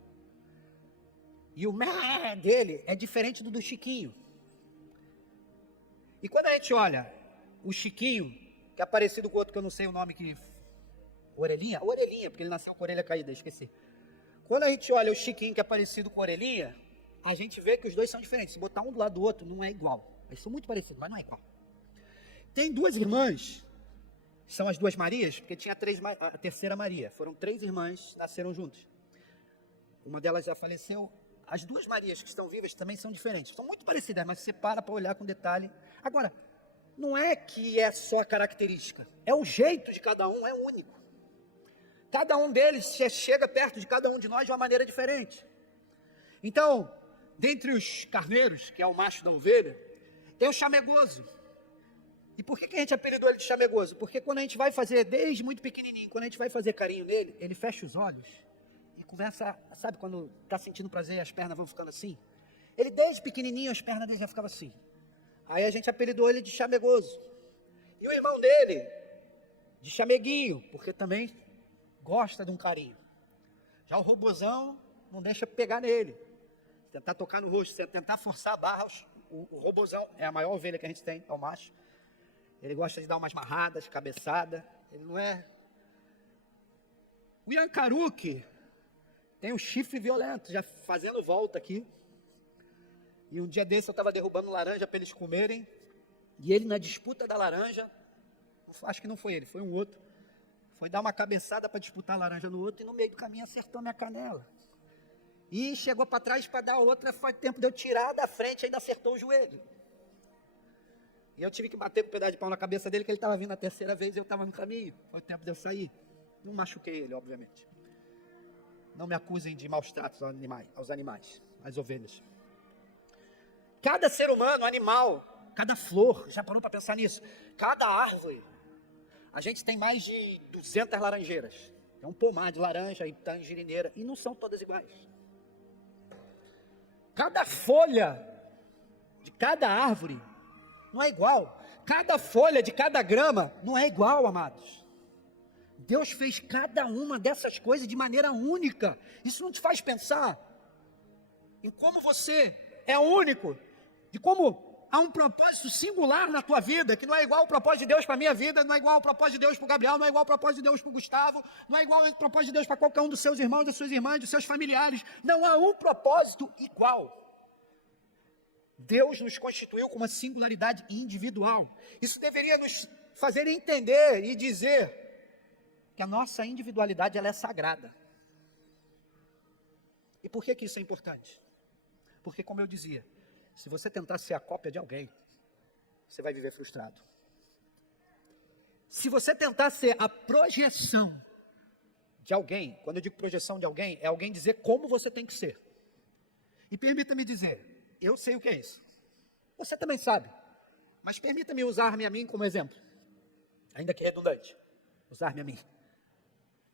E o mé dele é diferente do Chiquinho. E quando a gente olha o Chiquinho, que é parecido com o outro que eu não sei o nome, que... Orelhinha, porque ele nasceu com a orelha caída, esqueci. Quando a gente olha o Chiquinho, que é parecido com a Orelhinha, a gente vê que os dois são diferentes. Se botar um do lado do outro, não é igual. Eles são muito parecidos, mas não é igual. Tem duas irmãs, são as duas Marias, porque tinha a terceira Maria. Foram 3 irmãs, nasceram juntas. Uma delas já faleceu. As duas Marias que estão vivas também são diferentes. São muito parecidas, mas você para olhar com detalhe. Agora, não é que é só a característica. É o jeito de cada um, é único. Cada um deles chega perto de cada um de nós de uma maneira diferente. Então, dentre os carneiros, que é o macho da ovelha, tem o chamegoso. E por que a gente apelidou ele de chamegoso? Porque quando a gente vai fazer, desde muito pequenininho, quando a gente vai fazer carinho nele, ele fecha os olhos e começa, sabe quando está sentindo prazer e as pernas vão ficando assim? Ele desde pequenininho, as pernas dele já ficavam assim. Aí a gente apelidou ele de chamegoso. E o irmão dele, de chameguinho, porque também gosta de um carinho. Já o robozão não deixa pegar nele. Tentar tocar no rosto, tentar forçar a barra. O robozão é a maior ovelha que a gente tem, é o macho. Ele gosta de dar umas marradas, cabeçada. Ele não é... O Yankaruki tem um chifre violento, já fazendo volta aqui. E um dia desse eu estava derrubando laranja para eles comerem. E ele, na disputa da laranja, acho que não foi ele, foi um outro, foi dar uma cabeçada para disputar a laranja no outro e no meio do caminho acertou minha canela. E chegou para trás para dar outra, foi tempo de eu tirar da frente e ainda acertou o joelho. E eu tive que bater com um pedaço de pau na cabeça dele, que ele estava vindo a terceira vez e eu estava no caminho. Foi o tempo de eu sair. Não machuquei ele, obviamente. Não me acusem de maus tratos aos animais, às ovelhas. Cada ser humano, animal, cada flor, já parou para pensar nisso? Cada árvore, a gente tem mais de 200 laranjeiras. É um pomar de laranja e tangerineira, e não são todas iguais. Cada folha de cada árvore não é igual. Cada folha de cada grama não é igual, amados. Deus fez cada uma dessas coisas de maneira única. Isso não te faz pensar em como você é único, de como há um propósito singular na tua vida, que não é igual ao propósito de Deus para a minha vida, não é igual ao propósito de Deus para o Gabriel, não é igual ao propósito de Deus para o Gustavo, não é igual ao propósito de Deus para qualquer um dos seus irmãos, das suas irmãs, dos seus familiares. Não há um propósito igual. Deus nos constituiu com uma singularidade individual. Isso deveria nos fazer entender e dizer que a nossa individualidade ela é sagrada. E por que isso é importante? Porque, como eu dizia, se você tentar ser a cópia de alguém, você vai viver frustrado. Se você tentar ser a projeção de alguém, quando eu digo projeção de alguém, é alguém dizer como você tem que ser. E permita-me dizer, eu sei o que é isso. Você também sabe. Mas permita-me usar-me a mim como exemplo. Ainda que redundante. Usar-me a mim.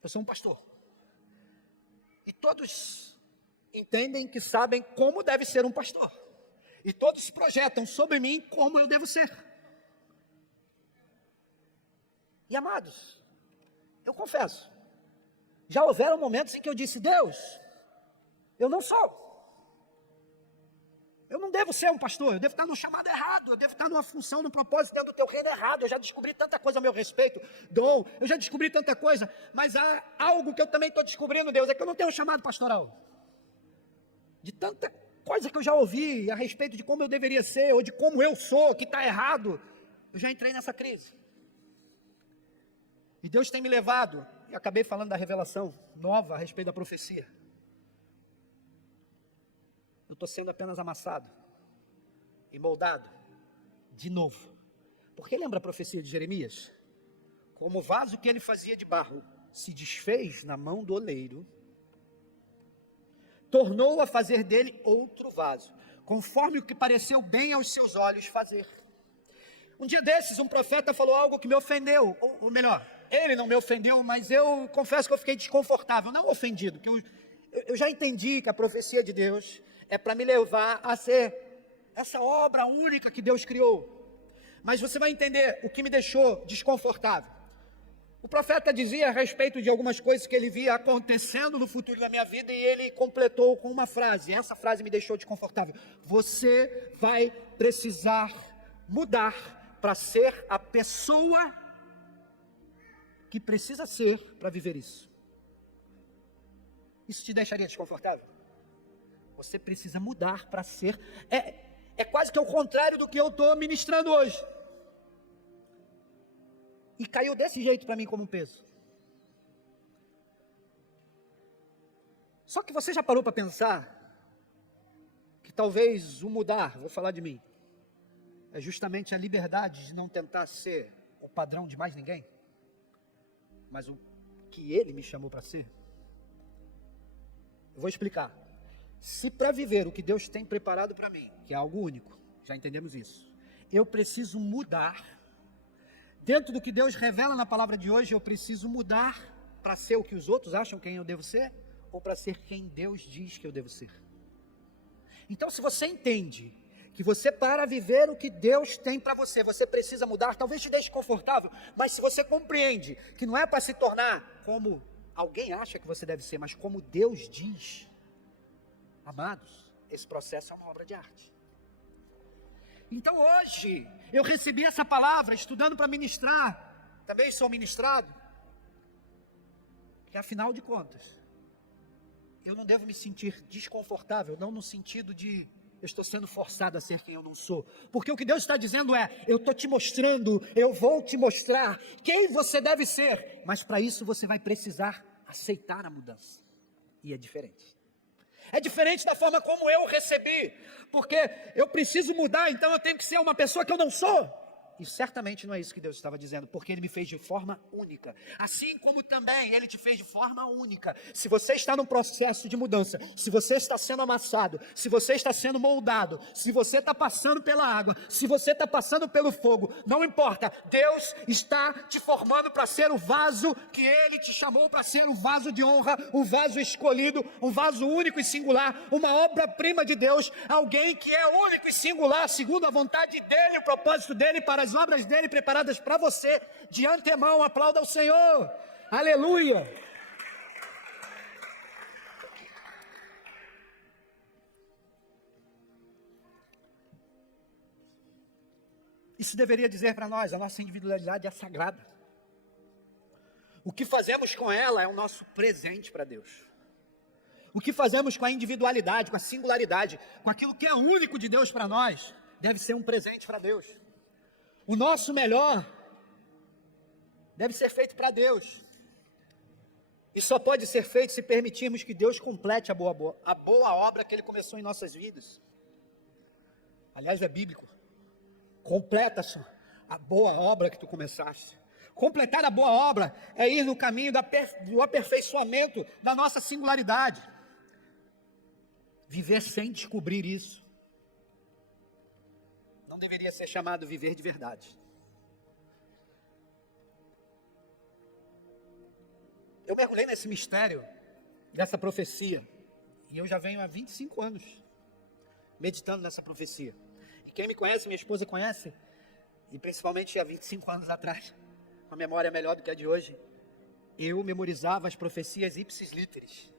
Eu sou um pastor. E todos entendem que sabem como deve ser um pastor. E todos projetam sobre mim como eu devo ser. E amados, eu confesso, já houveram momentos em que eu disse, Deus, eu não sou. Eu não devo ser um pastor, eu devo estar no chamado errado, eu devo estar numa função, num propósito dentro do teu reino errado. Eu já descobri tanta coisa a meu respeito, dom, eu já descobri tanta coisa, mas há algo que eu também estou descobrindo, Deus, é que eu não tenho um chamado pastoral. De tanta coisa que eu já ouvi a respeito de como eu deveria ser, ou de como eu sou, que está errado, eu já entrei nessa crise. E Deus tem me levado, e acabei falando da revelação nova a respeito da profecia. eu estou sendo apenas amassado e moldado de novo. Porque lembra a profecia de Jeremias? Como o vaso que ele fazia de barro se desfez na mão do oleiro, tornou a fazer dele outro vaso, conforme o que pareceu bem aos seus olhos fazer. Um dia desses, um profeta falou algo que me ofendeu, ou melhor, ele não me ofendeu, mas eu confesso que eu fiquei desconfortável, não ofendido, que eu já entendi que a profecia de Deus é para me levar a ser essa obra única que Deus criou. Mas você vai entender o que me deixou desconfortável. O profeta dizia a respeito de algumas coisas que ele via acontecendo no futuro da minha vida e ele completou com uma frase. Essa frase me deixou desconfortável. Você vai precisar mudar para ser a pessoa que precisa ser para viver isso. Isso te deixaria desconfortável? Você precisa mudar para ser... É quase que o contrário do que eu estou ministrando hoje. E caiu desse jeito para mim como um peso. Só que você já parou para pensar que talvez o mudar, vou falar de mim, é justamente a liberdade de não tentar ser o padrão de mais ninguém, mas o que ele me chamou para ser? Eu vou explicar. Se para viver o que Deus tem preparado para mim, que é algo único, já entendemos isso, eu preciso mudar. Dentro do que Deus revela na palavra de hoje, eu preciso mudar para ser o que os outros acham quem eu devo ser, ou para ser quem Deus diz que eu devo ser. Então, se você entende que você, para viver o que Deus tem para você, você precisa mudar, talvez te deixe confortável, mas se você compreende que não é para se tornar como alguém acha que você deve ser, mas como Deus diz, amados, esse processo é uma obra de arte. Então hoje, eu recebi essa palavra, estudando para ministrar, também sou ministrado, que afinal de contas, eu não devo me sentir desconfortável, não no sentido de eu estou sendo forçado a ser quem eu não sou, porque o que Deus está dizendo é, eu estou te mostrando, eu vou te mostrar quem você deve ser, mas para isso você vai precisar aceitar a mudança, e é diferente. É diferente da forma como eu recebi, porque eu preciso mudar, então eu tenho que ser uma pessoa que eu não sou. E certamente não é isso que Deus estava dizendo, porque Ele me fez de forma única. Assim como também Ele te fez de forma única. Se você está num processo de mudança, se você está sendo amassado, se você está sendo moldado, se você está passando pela água, se você está passando pelo fogo, não importa. Deus está te formando para ser o vaso que Ele te chamou para ser, o vaso de honra, o vaso escolhido, um vaso único e singular, uma obra-prima de Deus, alguém que é único e singular, segundo a vontade dEle, o propósito dEle para as obras dele preparadas para você. De antemão, aplauda ao Senhor. Aleluia. Isso deveria dizer para nós, a nossa individualidade é sagrada. O que fazemos com ela é o nosso presente para Deus. O que fazemos com a individualidade, com a singularidade, com aquilo que é único de Deus para nós, deve ser um presente para Deus. O nosso melhor deve ser feito para Deus. E só pode ser feito se permitirmos que Deus complete a boa obra que Ele começou em nossas vidas. Aliás, é bíblico. Completa a boa obra que tu começaste. Completar a boa obra é ir no caminho do aperfeiçoamento da nossa singularidade. Viver sem descobrir isso não deveria ser chamado viver de verdade. Eu mergulhei nesse mistério, dessa profecia, e eu já venho há 25 anos meditando nessa profecia. E quem me conhece, minha esposa conhece, e principalmente há 25 anos atrás, a memória é melhor do que a de hoje, eu memorizava as profecias ipsis literis,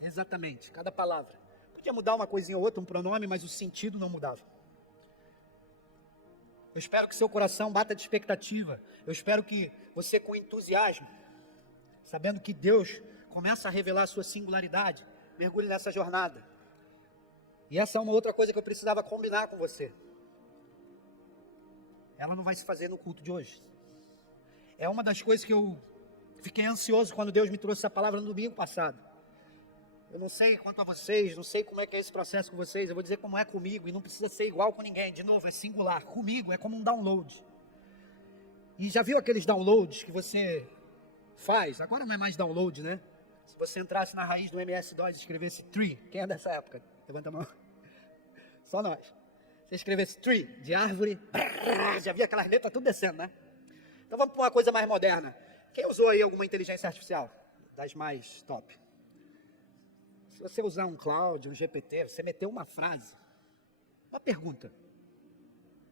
exatamente, cada palavra. Podia mudar uma coisinha ou outra, um pronome, mas o sentido não mudava. Eu espero que seu coração bata de expectativa. Eu espero que você, com entusiasmo, sabendo que Deus começa a revelar a sua singularidade, mergulhe nessa jornada. E essa é uma outra coisa que eu precisava combinar com você. Ela não vai se fazer no culto de hoje. É uma das coisas que eu fiquei ansioso quando Deus me trouxe essa palavra no domingo passado. Eu não sei quanto a vocês, não sei como é que é esse processo com vocês, eu vou dizer como é comigo, e não precisa ser igual com ninguém, de novo, é singular. Comigo é como um download. E já viu aqueles downloads que você faz? Agora não é mais download, né? Se você entrasse na raiz do MS-DOS e escrevesse tree, quem é dessa época? Levanta a mão. Só nós. Você escrevesse tree, de árvore, já vi aquelas letras tudo descendo, né? Então vamos para uma coisa mais moderna. Quem usou aí alguma inteligência artificial? Das mais top. Se você usar um Claude, um GPT, você meteu uma frase, uma pergunta.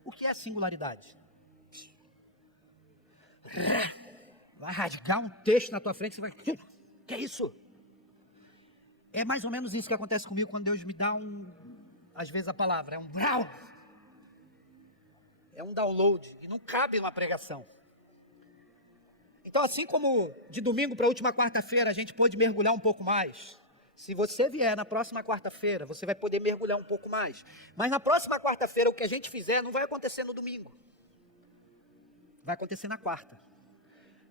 O que é singularidade? Vai rasgar um texto na tua frente, você vai... Que é isso? É mais ou menos isso que acontece comigo quando Deus me dá às vezes a palavra, é um brau. É um download, e não cabe numa pregação. Então, assim como de domingo para a última quarta-feira a gente pôde mergulhar um pouco mais, se você vier na próxima quarta-feira, você vai poder mergulhar um pouco mais. Mas na próxima quarta-feira, o que a gente fizer não vai acontecer no domingo. Vai acontecer na quarta.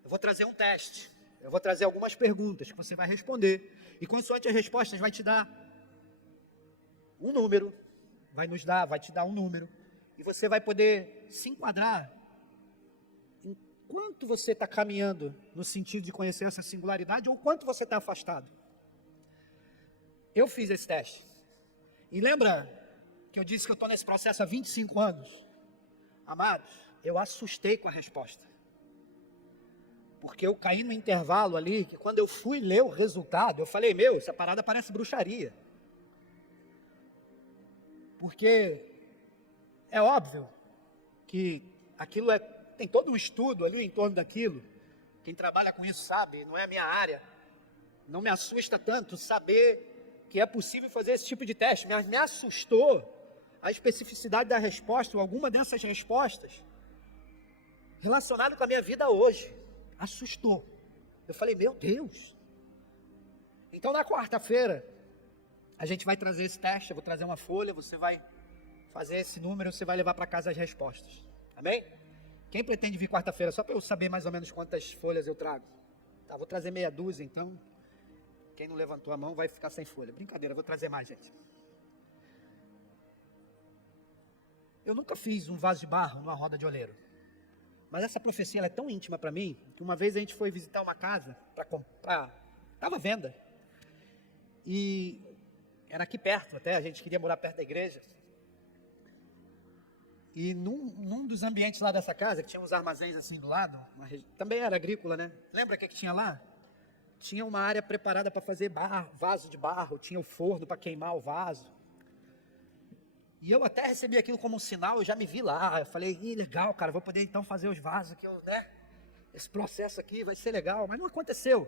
Eu vou trazer um teste. Eu vou trazer algumas perguntas que você vai responder. E consoante as respostas vai te dar um número. Vai te dar um número. E você vai poder se enquadrar em quanto você está caminhando no sentido de conhecer essa singularidade ou quanto você está afastado. Eu fiz esse teste. E lembra que eu disse que eu estou nesse processo há 25 anos? Amados, eu assustei com a resposta. Porque eu caí no intervalo ali, que quando eu fui ler o resultado, eu falei, essa parada parece bruxaria. Porque é óbvio que aquilo tem todo um estudo ali em torno daquilo. Quem trabalha com isso sabe, não é a minha área. Não me assusta tanto saber que é possível fazer esse tipo de teste, mas me assustou a especificidade da resposta, ou alguma dessas respostas, relacionado com a minha vida hoje. Assustou. Eu falei, meu Deus. Então na quarta-feira, a gente vai trazer esse teste, eu vou trazer uma folha, você vai fazer esse número, você vai levar para casa as respostas. Amém? Quem pretende vir quarta-feira, só para eu saber mais ou menos quantas folhas eu trago? Tá, vou trazer meia dúzia, então. Quem não levantou a mão vai ficar sem folha. Brincadeira, vou trazer mais, gente. Eu nunca fiz um vaso de barro numa roda de oleiro. Mas essa profecia ela é tão íntima para mim, que uma vez a gente foi visitar uma casa para comprar. Estava à venda. E era aqui perto até, a gente queria morar perto da igreja. E num dos ambientes lá dessa casa, que tinha uns armazéns assim do lado, também era agrícola, né? Lembra o que tinha lá? Tinha uma área preparada para fazer vaso de barro, tinha o forno para queimar o vaso. E eu até recebi aquilo como um sinal, eu já me vi lá, eu falei, legal, cara, vou poder então fazer os vasos, esse processo aqui vai ser legal, mas não aconteceu.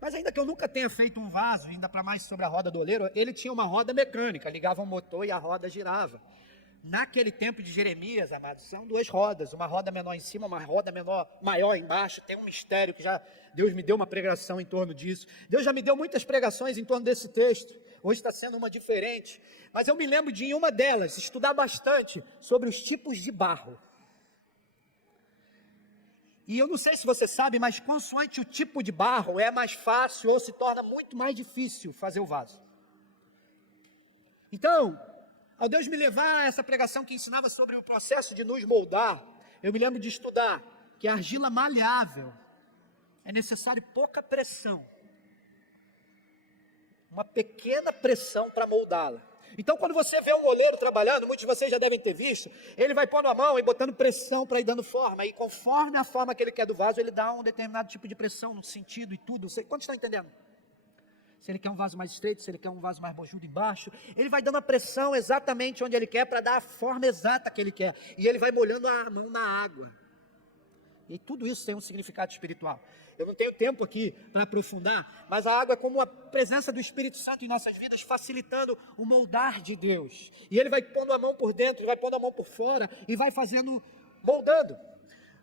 Mas ainda que eu nunca tenha feito um vaso, ainda para mais sobre a roda do oleiro, ele tinha uma roda mecânica, ligava o motor e a roda girava. Naquele tempo de Jeremias, amados, são duas rodas, uma roda menor em cima, uma roda maior embaixo, tem um mistério que já Deus me deu uma pregação em torno disso. Deus já me deu muitas pregações em torno desse texto, hoje está sendo uma diferente, mas eu me lembro de em uma delas, estudar bastante sobre os tipos de barro. E eu não sei se você sabe, mas consoante o tipo de barro, é mais fácil ou se torna muito mais difícil fazer o vaso. Então, ao Deus me levar a essa pregação que ensinava sobre o processo de nos moldar, eu me lembro de estudar que a argila maleável é necessário pouca pressão. Uma pequena pressão para moldá-la. Então quando você vê um oleiro trabalhando, muitos de vocês já devem ter visto, ele vai pondo a mão e botando pressão para ir dando forma, e conforme a forma que ele quer do vaso, ele dá um determinado tipo de pressão no sentido e tudo. Quantos estão entendendo? Se ele quer um vaso mais estreito, se ele quer um vaso mais bojudo embaixo, ele vai dando a pressão exatamente onde ele quer, para dar a forma exata que ele quer, e ele vai molhando a mão na água, e tudo isso tem um significado espiritual. Eu não tenho tempo aqui para aprofundar, mas a água é como a presença do Espírito Santo em nossas vidas, facilitando o moldar de Deus, e ele vai pondo a mão por dentro, ele vai pondo a mão por fora, e vai fazendo, moldando.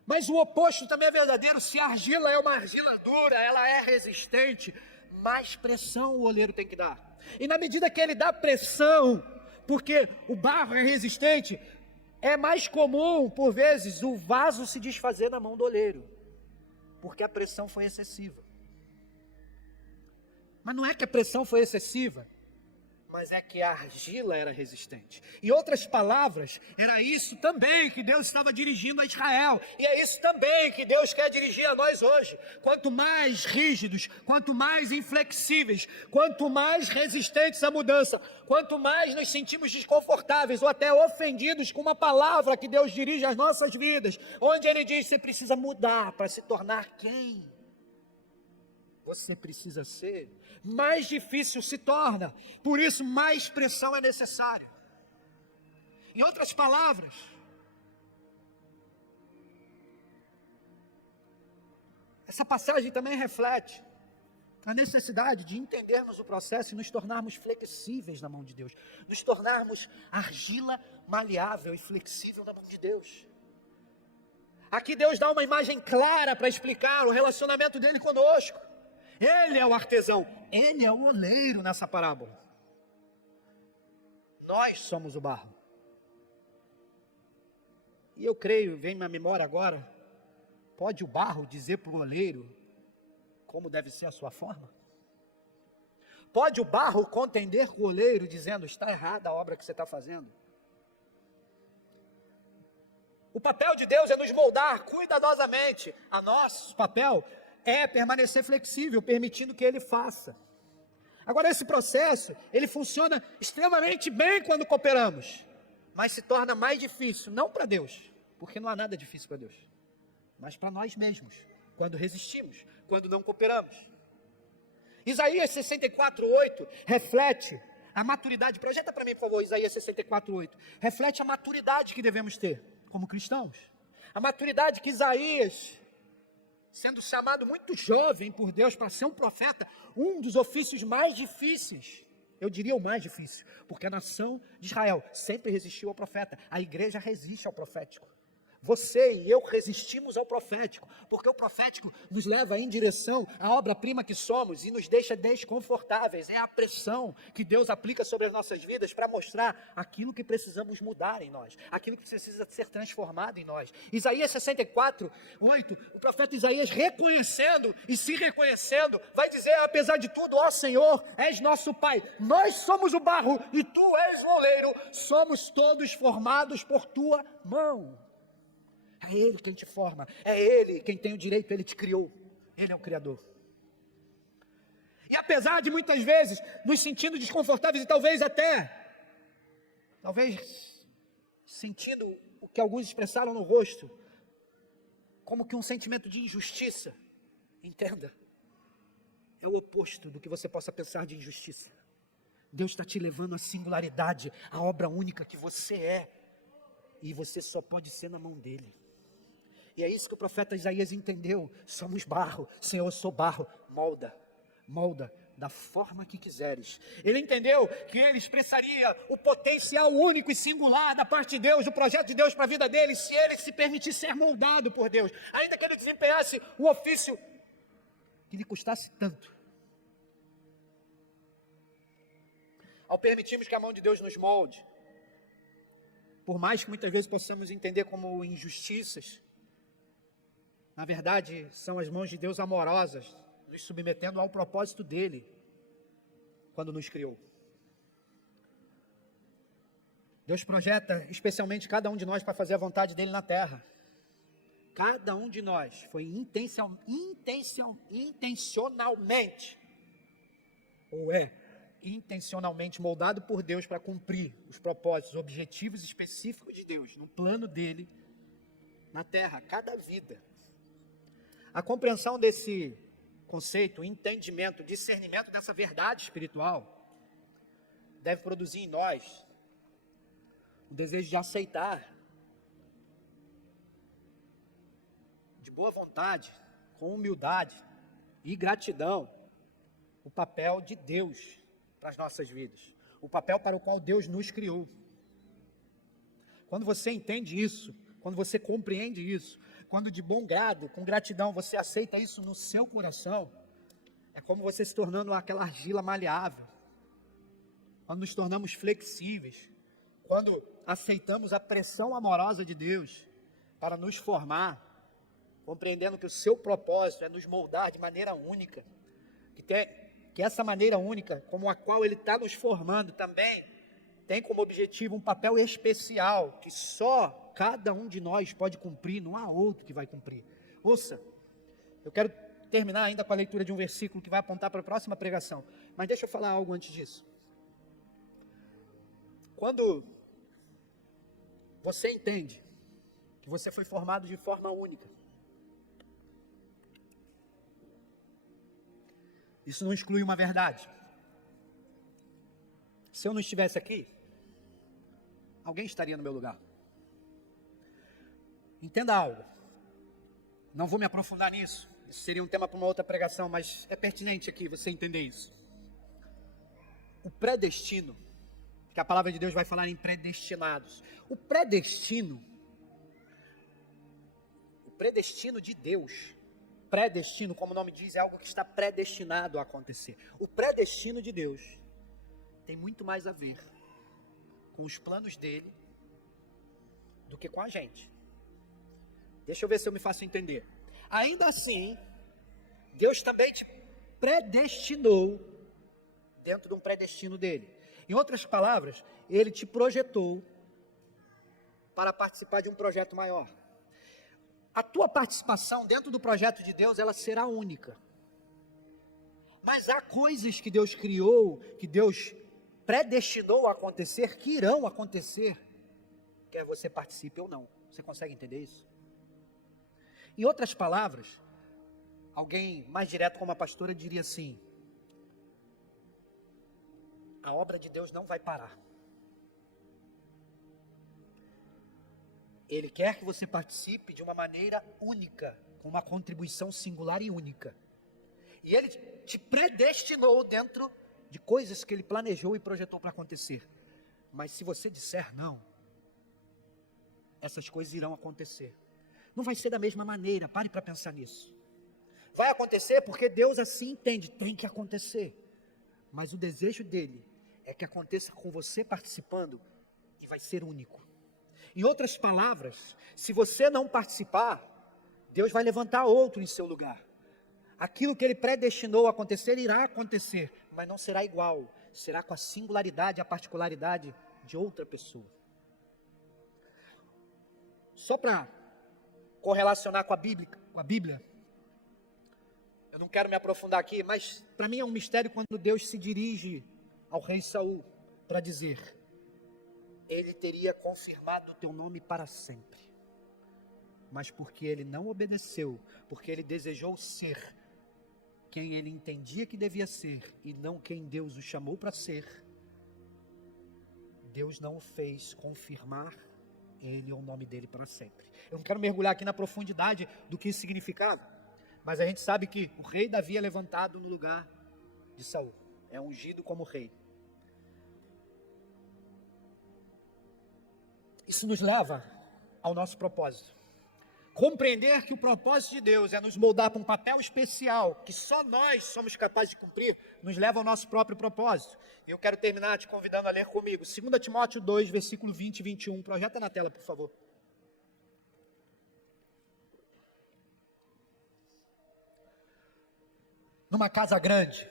Mas o oposto também é verdadeiro. Se a argila é uma argila dura, ela é resistente, mais pressão o oleiro tem que dar. E na medida que ele dá pressão, porque o barro é resistente, é mais comum, por vezes, o vaso se desfazer na mão do oleiro, porque a pressão foi excessiva. Mas não é que a pressão foi excessiva, mas é que a argila era resistente. Em outras palavras, era isso também que Deus estava dirigindo a Israel. E é isso também que Deus quer dirigir a nós hoje. Quanto mais rígidos, quanto mais inflexíveis, quanto mais resistentes à mudança, quanto mais nos sentimos desconfortáveis ou até ofendidos com uma palavra que Deus dirige às nossas vidas, onde Ele diz, você precisa mudar para se tornar quem você precisa ser, mais difícil se torna. Por isso, mais pressão é necessária. Em outras palavras, essa passagem também reflete a necessidade de entendermos o processo e nos tornarmos flexíveis na mão de Deus, nos tornarmos argila maleável e flexível na mão de Deus. Aqui Deus dá uma imagem clara para explicar o relacionamento dele conosco. Ele é o artesão, ele é o oleiro nessa parábola. Nós somos o barro. E eu creio, vem na memória agora, pode o barro dizer para o oleiro como deve ser a sua forma? Pode o barro contender com o oleiro dizendo, está errada a obra que você está fazendo? O papel de Deus é nos moldar cuidadosamente. A nosso papel é permanecer flexível, permitindo que Ele faça. Agora, esse processo, ele funciona extremamente bem quando cooperamos, mas se torna mais difícil, não para Deus, porque não há nada difícil para Deus, mas para nós mesmos, quando resistimos, quando não cooperamos. Isaías 64:8 reflete a maturidade, projeta para mim, por favor, Isaías 64:8, reflete a maturidade que devemos ter como cristãos, a maturidade que Isaías, sendo chamado muito jovem por Deus para ser um profeta, um dos ofícios mais difíceis, eu diria o mais difícil, porque a nação de Israel sempre resistiu ao profeta, a igreja resiste ao profético. Você e eu resistimos ao profético, porque o profético nos leva em direção à obra-prima que somos e nos deixa desconfortáveis. É a pressão que Deus aplica sobre as nossas vidas para mostrar aquilo que precisamos mudar em nós, aquilo que precisa ser transformado em nós. Isaías 64:8, o profeta Isaías reconhecendo e se reconhecendo, vai dizer, apesar de tudo, ó Senhor, és nosso Pai, nós somos o barro e tu és o oleiro, somos todos formados por tua mão. É Ele quem te forma, é Ele quem tem o direito, Ele te criou, Ele é o Criador. E apesar de muitas vezes nos sentindo desconfortáveis e talvez sentindo o que alguns expressaram no rosto, como que um sentimento de injustiça, entenda, é o oposto do que você possa pensar de injustiça. Deus está te levando à singularidade, à obra única que você é, e você só pode ser na mão dEle. E é isso que o profeta Isaías entendeu, somos barro, Senhor, eu sou barro, molda da forma que quiseres. Ele entendeu que ele expressaria o potencial único e singular da parte de Deus, do projeto de Deus para a vida dele, se ele se permitisse ser moldado por Deus, ainda que ele desempenhasse um ofício que lhe custasse tanto. Ao permitirmos que a mão de Deus nos molde, por mais que muitas vezes possamos entender como injustiças, na verdade são as mãos de Deus amorosas, nos submetendo ao propósito dEle, quando nos criou. Deus projeta especialmente cada um de nós para fazer a vontade dEle na terra. Cada um de nós foi intencionalmente moldado por Deus para cumprir os propósitos, os objetivos específicos de Deus, no plano dEle, na terra, cada vida. A compreensão desse conceito, entendimento, discernimento dessa verdade espiritual, deve produzir em nós o desejo de aceitar, de boa vontade, com humildade e gratidão, o papel de Deus para as nossas vidas, o papel para o qual Deus nos criou. Quando você entende isso, quando você compreende isso, quando de bom grado, com gratidão, você aceita isso no seu coração, é como você se tornando aquela argila maleável, quando nos tornamos flexíveis, quando aceitamos a pressão amorosa de Deus para nos formar, compreendendo que o seu propósito é nos moldar de maneira única, que que essa maneira única, como a qual Ele está nos formando também, tem como objetivo um papel especial, que só cada um de nós pode cumprir, não há outro que vai cumprir. Ouça, eu quero terminar ainda com a leitura de um versículo que vai apontar para a próxima pregação, mas deixa eu falar algo antes disso. Quando você entende que você foi formado de forma única, isso não exclui uma verdade. Se eu não estivesse aqui, alguém estaria no meu lugar. Entenda algo. Não vou me aprofundar nisso. Isso seria um tema para uma outra pregação, mas é pertinente aqui você entender isso. O predestino, que a palavra de Deus vai falar em predestinados. O predestino de Deus, predestino, como o nome diz, é algo que está predestinado a acontecer. O predestino de Deus tem muito mais a ver com os planos dele do que com a gente. Deixa eu ver se eu me faço entender. Ainda assim, Deus também te predestinou dentro de um predestino dele. Em outras palavras, Ele te projetou para participar de um projeto maior. A tua participação dentro do projeto de Deus, ela será única. Mas há coisas que Deus criou, que Deus predestinou a acontecer, que irão acontecer, quer você participe ou não. Você consegue entender isso? Em outras palavras, alguém mais direto como a pastora diria assim: a obra de Deus não vai parar. Ele quer que você participe de uma maneira única, com uma contribuição singular e única. E Ele te predestinou dentro de coisas que Ele planejou e projetou para acontecer. Mas se você disser não, essas coisas irão acontecer. Não vai ser da mesma maneira, pare para pensar nisso. Vai acontecer porque Deus assim entende, tem que acontecer. Mas o desejo dele é que aconteça com você participando e vai ser único. Em outras palavras, se você não participar, Deus vai levantar outro em seu lugar. Aquilo que Ele predestinou a acontecer, irá acontecer, mas não será igual. Será com a singularidade, a particularidade de outra pessoa. Só para correlacionar com a Bíblia, eu não quero me aprofundar aqui, mas para mim é um mistério quando Deus se dirige ao rei Saul para dizer: Ele teria confirmado o teu nome para sempre. Mas porque ele não obedeceu, porque ele desejou ser quem ele entendia que devia ser e não quem Deus o chamou para ser, Deus não o fez confirmar ele ou o nome dele para sempre. Eu não quero mergulhar aqui na profundidade do que isso significava, mas a gente sabe que o rei Davi é levantado no lugar de Saul, é ungido como rei. Isso nos leva ao nosso propósito. Compreender que o propósito de Deus é nos moldar para um papel especial, que só nós somos capazes de cumprir, nos leva ao nosso próprio propósito. Eu quero terminar te convidando a ler comigo 2 Timóteo 2, versículo 20 e 21. Projeta na tela, por favor. Numa casa grande,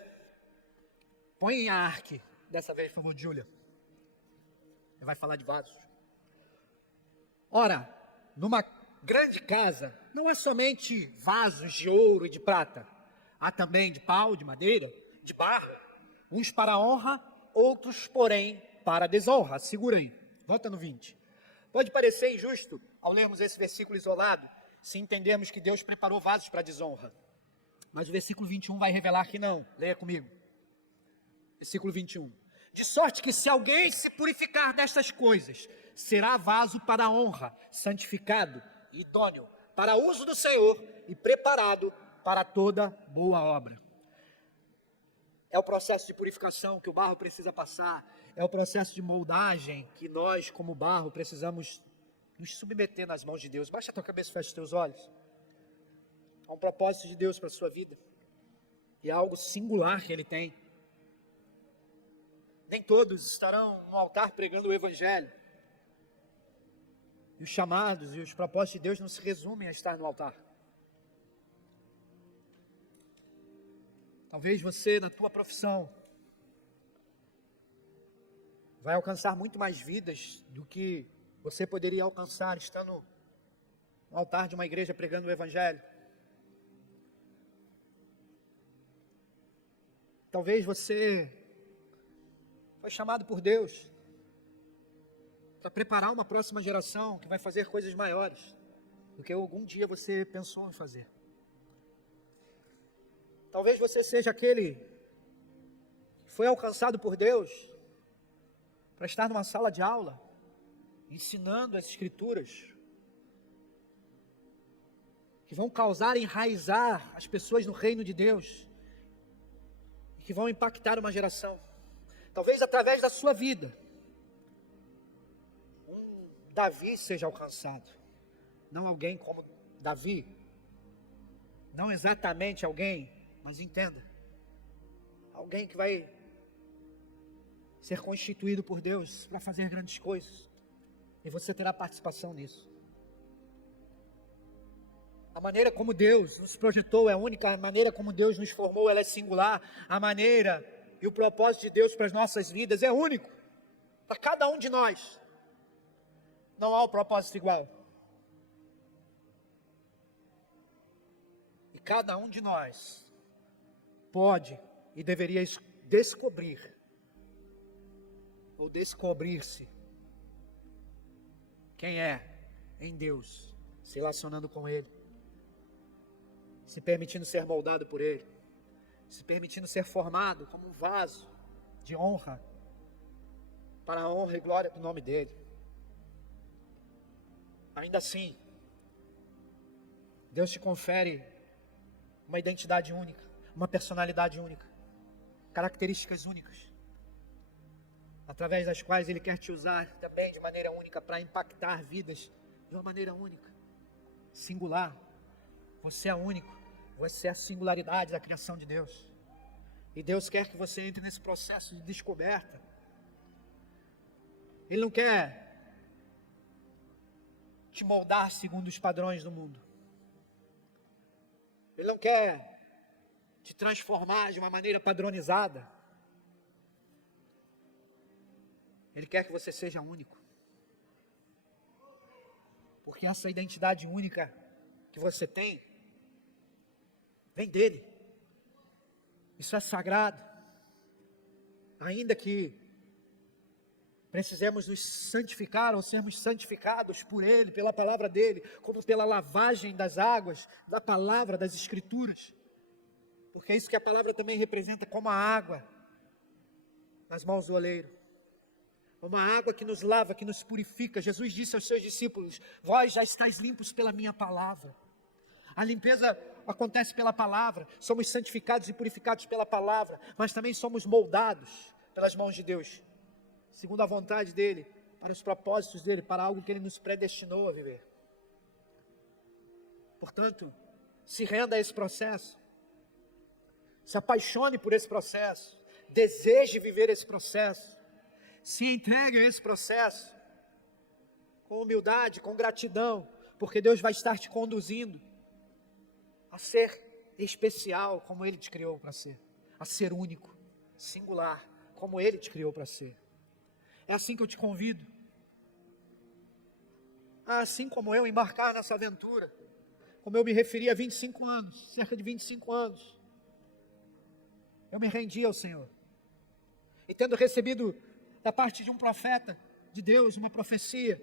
põe a arque, dessa vez, por favor, Júlia. Ele vai falar de vasos. Ora, numa grande casa, não há somente vasos de ouro e de prata, há também de pau, de madeira, de barro, uns para a honra, outros, porém, para a desonra. Segura aí, volta no 20. Pode parecer injusto, ao lermos esse versículo isolado, se entendermos que Deus preparou vasos para a desonra. Mas o versículo 21 vai revelar que não. Leia comigo. Versículo 21. De sorte que se alguém se purificar destas coisas, será vaso para a honra, santificado, idôneo, para uso do Senhor e preparado para toda boa obra. É o processo de purificação que o barro precisa passar, é o processo de moldagem que nós, como barro, precisamos nos submeter nas mãos de Deus. Baixa a tua cabeça e fecha os teus olhos. Há um propósito de Deus para a sua vida, e é algo singular que Ele tem. Nem todos estarão no altar pregando o Evangelho. E os chamados e os propósitos de Deus não se resumem a estar no altar. Talvez você, na tua profissão, vai alcançar muito mais vidas do que você poderia alcançar estando no altar de uma igreja pregando o Evangelho. Talvez você foi chamado por Deus para preparar uma próxima geração que vai fazer coisas maiores do que algum dia você pensou em fazer. Talvez você seja aquele que foi alcançado por Deus para estar numa sala de aula, ensinando as Escrituras, que vão causar e enraizar as pessoas no reino de Deus, e que vão impactar uma geração. Talvez através da sua vida, um Davi seja alcançado. Não alguém como Davi, não exatamente alguém, mas entenda, alguém que vai ser constituído por Deus para fazer grandes coisas, e você terá participação nisso. A maneira como Deus nos projetou é única, a maneira como Deus nos formou, ela é singular, a maneira e o propósito de Deus para as nossas vidas é único, para cada um de nós. Não há um propósito igual. E cada um de nós pode e deveria descobrir, ou descobrir-se, quem é em Deus, se relacionando com Ele, se permitindo ser moldado por Ele, se permitindo ser formado como um vaso de honra, para a honra e glória do nome dEle. Ainda assim, Deus te confere uma identidade única, uma personalidade única, características únicas, através das quais Ele quer te usar também de maneira única para impactar vidas de uma maneira única, singular. Você é único, você é a singularidade da criação de Deus. E Deus quer que você entre nesse processo de descoberta. Ele não quer te moldar segundo os padrões do mundo. Ele não quer te transformar de uma maneira padronizada. Ele quer que você seja único. Porque essa identidade única que você tem, vem dele. Isso é sagrado. Ainda que precisemos nos santificar ou sermos santificados por Ele, pela palavra dEle, como pela lavagem das águas, da palavra, das Escrituras. Porque é isso que a palavra também representa, como a água nas mãos do oleiro. Uma água que nos lava, que nos purifica. Jesus disse aos seus discípulos: vós já estáis limpos pela minha palavra. A limpeza acontece pela palavra, somos santificados e purificados pela palavra, mas também somos moldados pelas mãos de Deus, segundo a vontade dEle, para os propósitos dEle, para algo que Ele nos predestinou a viver. Portanto, se renda a esse processo, se apaixone por esse processo, deseje viver esse processo, se entregue a esse processo, com humildade, com gratidão, porque Deus vai estar te conduzindo a ser especial como Ele te criou para ser, a ser único, singular, como Ele te criou para ser. É assim que eu te convido, assim como eu embarcar nessa aventura, como eu me referi há 25 anos, cerca de 25 anos, eu me rendi ao Senhor, e tendo recebido da parte de um profeta de Deus, uma profecia,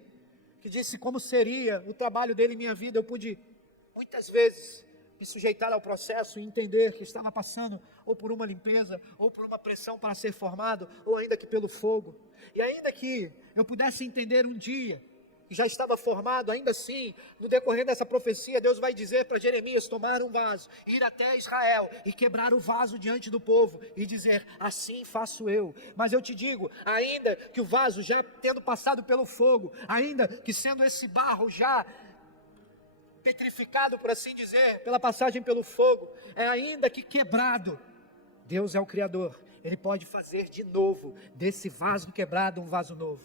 que disse como seria o trabalho dele em minha vida, eu pude muitas vezes me sujeitar ao processo e entender que estava passando ou por uma limpeza, ou por uma pressão para ser formado, ou ainda que pelo fogo. E ainda que eu pudesse entender um dia, que já estava formado, ainda assim, no decorrer dessa profecia, Deus vai dizer para Jeremias tomar um vaso, ir até Israel e quebrar o vaso diante do povo e dizer, assim faço eu. Mas eu te digo, ainda que o vaso já tendo passado pelo fogo, ainda que sendo esse barro já petrificado, por assim dizer, pela passagem pelo fogo, ainda que quebrado, Deus é o Criador, Ele pode fazer de novo, desse vaso quebrado, um vaso novo.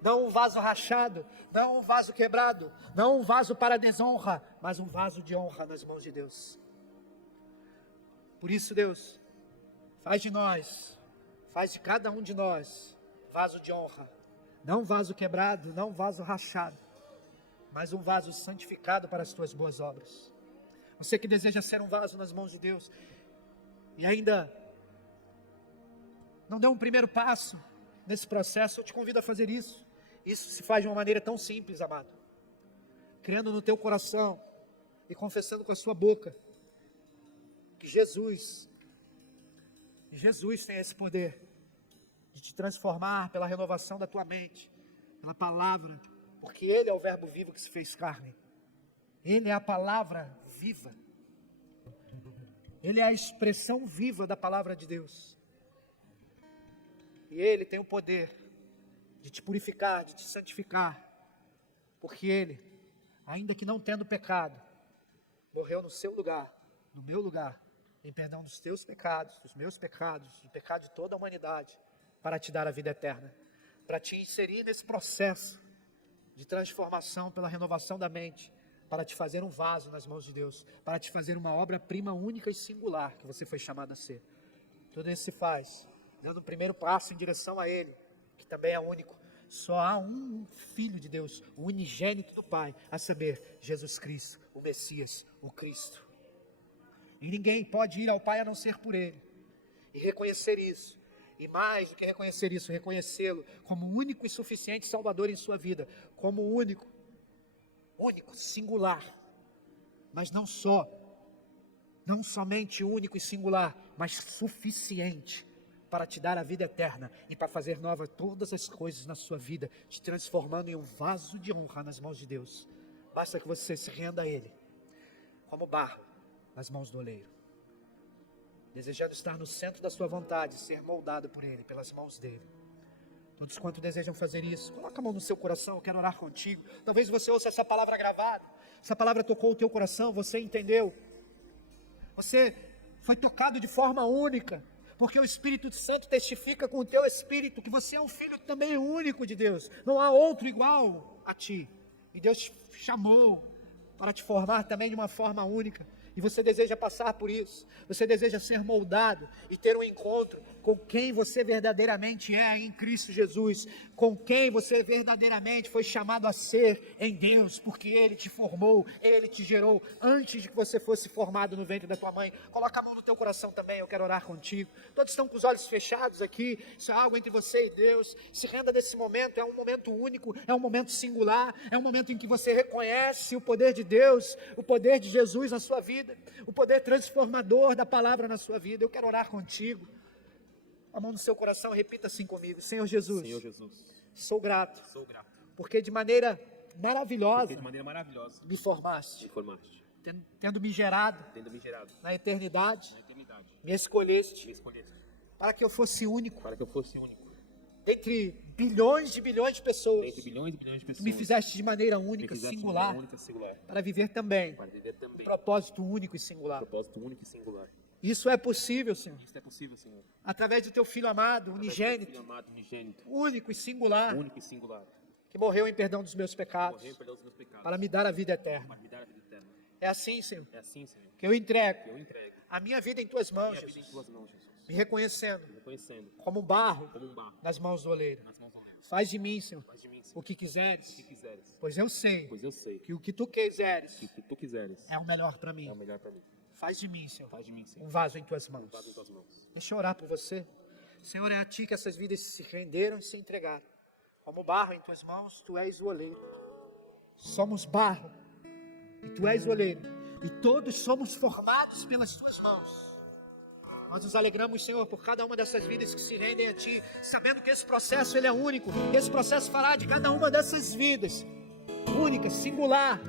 Não um vaso rachado, não um vaso quebrado, não um vaso para desonra, mas um vaso de honra nas mãos de Deus. Por isso, Deus, faz de nós, faz de cada um de nós, vaso de honra. Não vaso quebrado, não vaso rachado, mas um vaso santificado para as tuas boas obras. Você que deseja ser um vaso nas mãos de Deus e ainda não deu um primeiro passo nesse processo, eu te convido a fazer isso. Isso se faz de uma maneira tão simples, amado. Crendo no teu coração e confessando com a sua boca que Jesus tem esse poder de te transformar pela renovação da tua mente, pela palavra, porque Ele é o verbo vivo que se fez carne. Ele é a palavra viva. Ele é a expressão viva da palavra de Deus. E Ele tem o poder de te purificar, de te santificar, porque Ele, ainda que não tendo pecado, morreu no seu lugar, no meu lugar, em perdão dos teus pecados, dos meus pecados, do pecado de toda a humanidade, para te dar a vida eterna, para te inserir nesse processo de transformação pela renovação da mente, para te fazer um vaso nas mãos de Deus, para te fazer uma obra-prima única e singular que você foi chamado a ser. Tudo isso se faz dando o primeiro passo em direção a Ele, que também é único. Só há um Filho de Deus, o unigênito do Pai, a saber, Jesus Cristo, o Messias, o Cristo. E ninguém pode ir ao Pai a não ser por Ele. E reconhecer isso. E mais do que reconhecer isso, reconhecê-lo como único e suficiente Salvador em sua vida. Como único, singular. Mas não somente único e singular, mas suficiente para te dar a vida eterna e para fazer nova todas as coisas na sua vida, te transformando em um vaso de honra nas mãos de Deus. Basta que você se renda a Ele, como barro nas mãos do oleiro, desejando estar no centro da sua vontade, ser moldado por Ele, pelas mãos dEle. Todos quantos desejam fazer isso, coloca a mão no seu coração, eu quero orar contigo. Talvez você ouça essa palavra gravada, essa palavra tocou o teu coração, você entendeu, você foi tocado de forma única, porque o Espírito Santo testifica com o teu espírito que você é um filho também único de Deus, não há outro igual a ti, e Deus te chamou para te formar também de uma forma única. E você deseja passar por isso, você deseja ser moldado e ter um encontro com quem você verdadeiramente é em Cristo Jesus, com quem você verdadeiramente foi chamado a ser em Deus, porque Ele te formou, Ele te gerou antes de que você fosse formado no ventre da tua mãe. Coloca a mão no teu coração também, eu quero orar contigo. Todos estão com os olhos fechados aqui, isso é algo entre você e Deus. Se renda desse momento, é um momento único, é um momento singular, é um momento em que você reconhece o poder de Deus, o poder de Jesus na sua vida, o poder transformador da palavra na sua vida. Eu quero orar contigo. A mão no seu coração, repita assim comigo: Senhor Jesus, sou grato, porque de maneira maravilhosa, me formaste, tendo me gerado na eternidade, me escolheste para que eu fosse único, entre bilhões de pessoas, tu me fizeste de maneira única, singular, para viver também um propósito único e singular. Isso é possível, Senhor, através do teu Filho amado, unigênito, único e singular, que morreu em perdão dos meus pecados, para me dar a vida eterna. É assim, Senhor, que eu entrego a minha vida em tuas mãos, Jesus, me reconhecendo como um barro nas mãos do oleiro. Faz de mim, Senhor, o que quiseres, pois eu sei que o que tu quiseres é o melhor para mim. Faz de mim, Senhor, um vaso em tuas mãos. Deixa eu orar por você. Senhor, é a ti que essas vidas se renderam e se entregaram. Como barro em tuas mãos, tu és o oleiro. Somos barro e tu és o oleiro, e todos somos formados pelas tuas mãos. Nós nos alegramos, Senhor, por cada uma dessas vidas que se rendem a Ti, sabendo que esse processo ele é único. Esse processo fará de cada uma dessas vidas única, singular.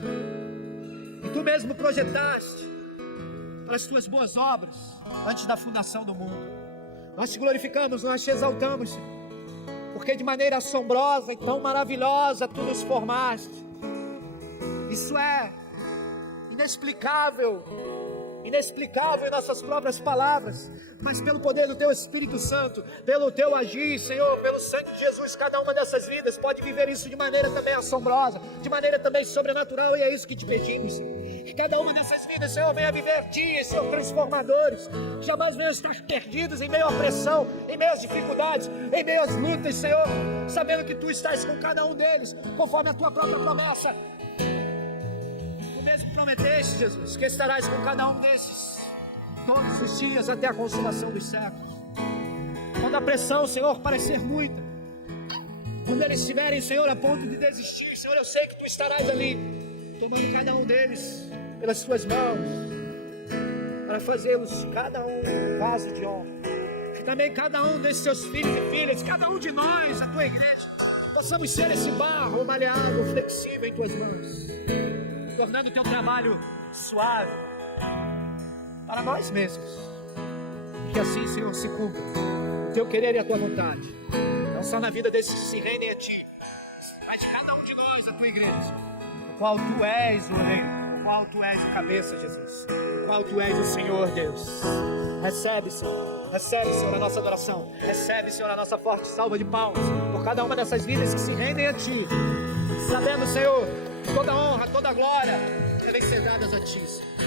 E Tu mesmo projetaste para as Tuas boas obras antes da fundação do mundo. Nós Te glorificamos, nós Te exaltamos, Senhor, porque de maneira assombrosa e tão maravilhosa Tu nos formaste. Isso é inexplicável em nossas próprias palavras, mas pelo poder do Teu Espírito Santo, pelo Teu agir, Senhor, pelo sangue de Jesus, cada uma dessas vidas pode viver isso de maneira também assombrosa, de maneira também sobrenatural, e é isso que Te pedimos, Senhor. Que cada uma dessas vidas, Senhor, venha viver dias, Senhor, transformadores. Que jamais venham estar perdidos em meio à pressão, em meio às dificuldades, em meio às lutas, Senhor, sabendo que Tu estás com cada um deles, conforme a Tua própria promessa. Tu mesmo prometeste, Jesus, que estarás com cada um desses todos os dias até a consumação dos séculos. Quando a pressão, Senhor, parecer muita, quando eles estiverem, Senhor, a ponto de desistir, Senhor, eu sei que Tu estarás ali, tomando cada um deles pelas Tuas mãos, para fazê-los cada um vaso de honra. Que também cada um desses Teus filhos e filhas, cada um de nós, a Tua igreja, possamos ser esse barro maleável, flexível em Tuas mãos, tornando o Teu trabalho suave para nós mesmos. Que assim, Senhor, se cumpra o Teu querer e a Tua vontade, não só na vida desses que se rendem a Ti, mas de cada um de nós, a Tua igreja, no qual Tu és o Rei, no qual Tu és o cabeça, Jesus, no qual Tu és o Senhor, Deus. Recebe, Senhor, a nossa adoração. Recebe, Senhor, a nossa forte salva de palmas por cada uma dessas vidas que se rendem a Ti, sabendo, Senhor, toda honra, toda glória devem ser dadas a Ti, Senhor.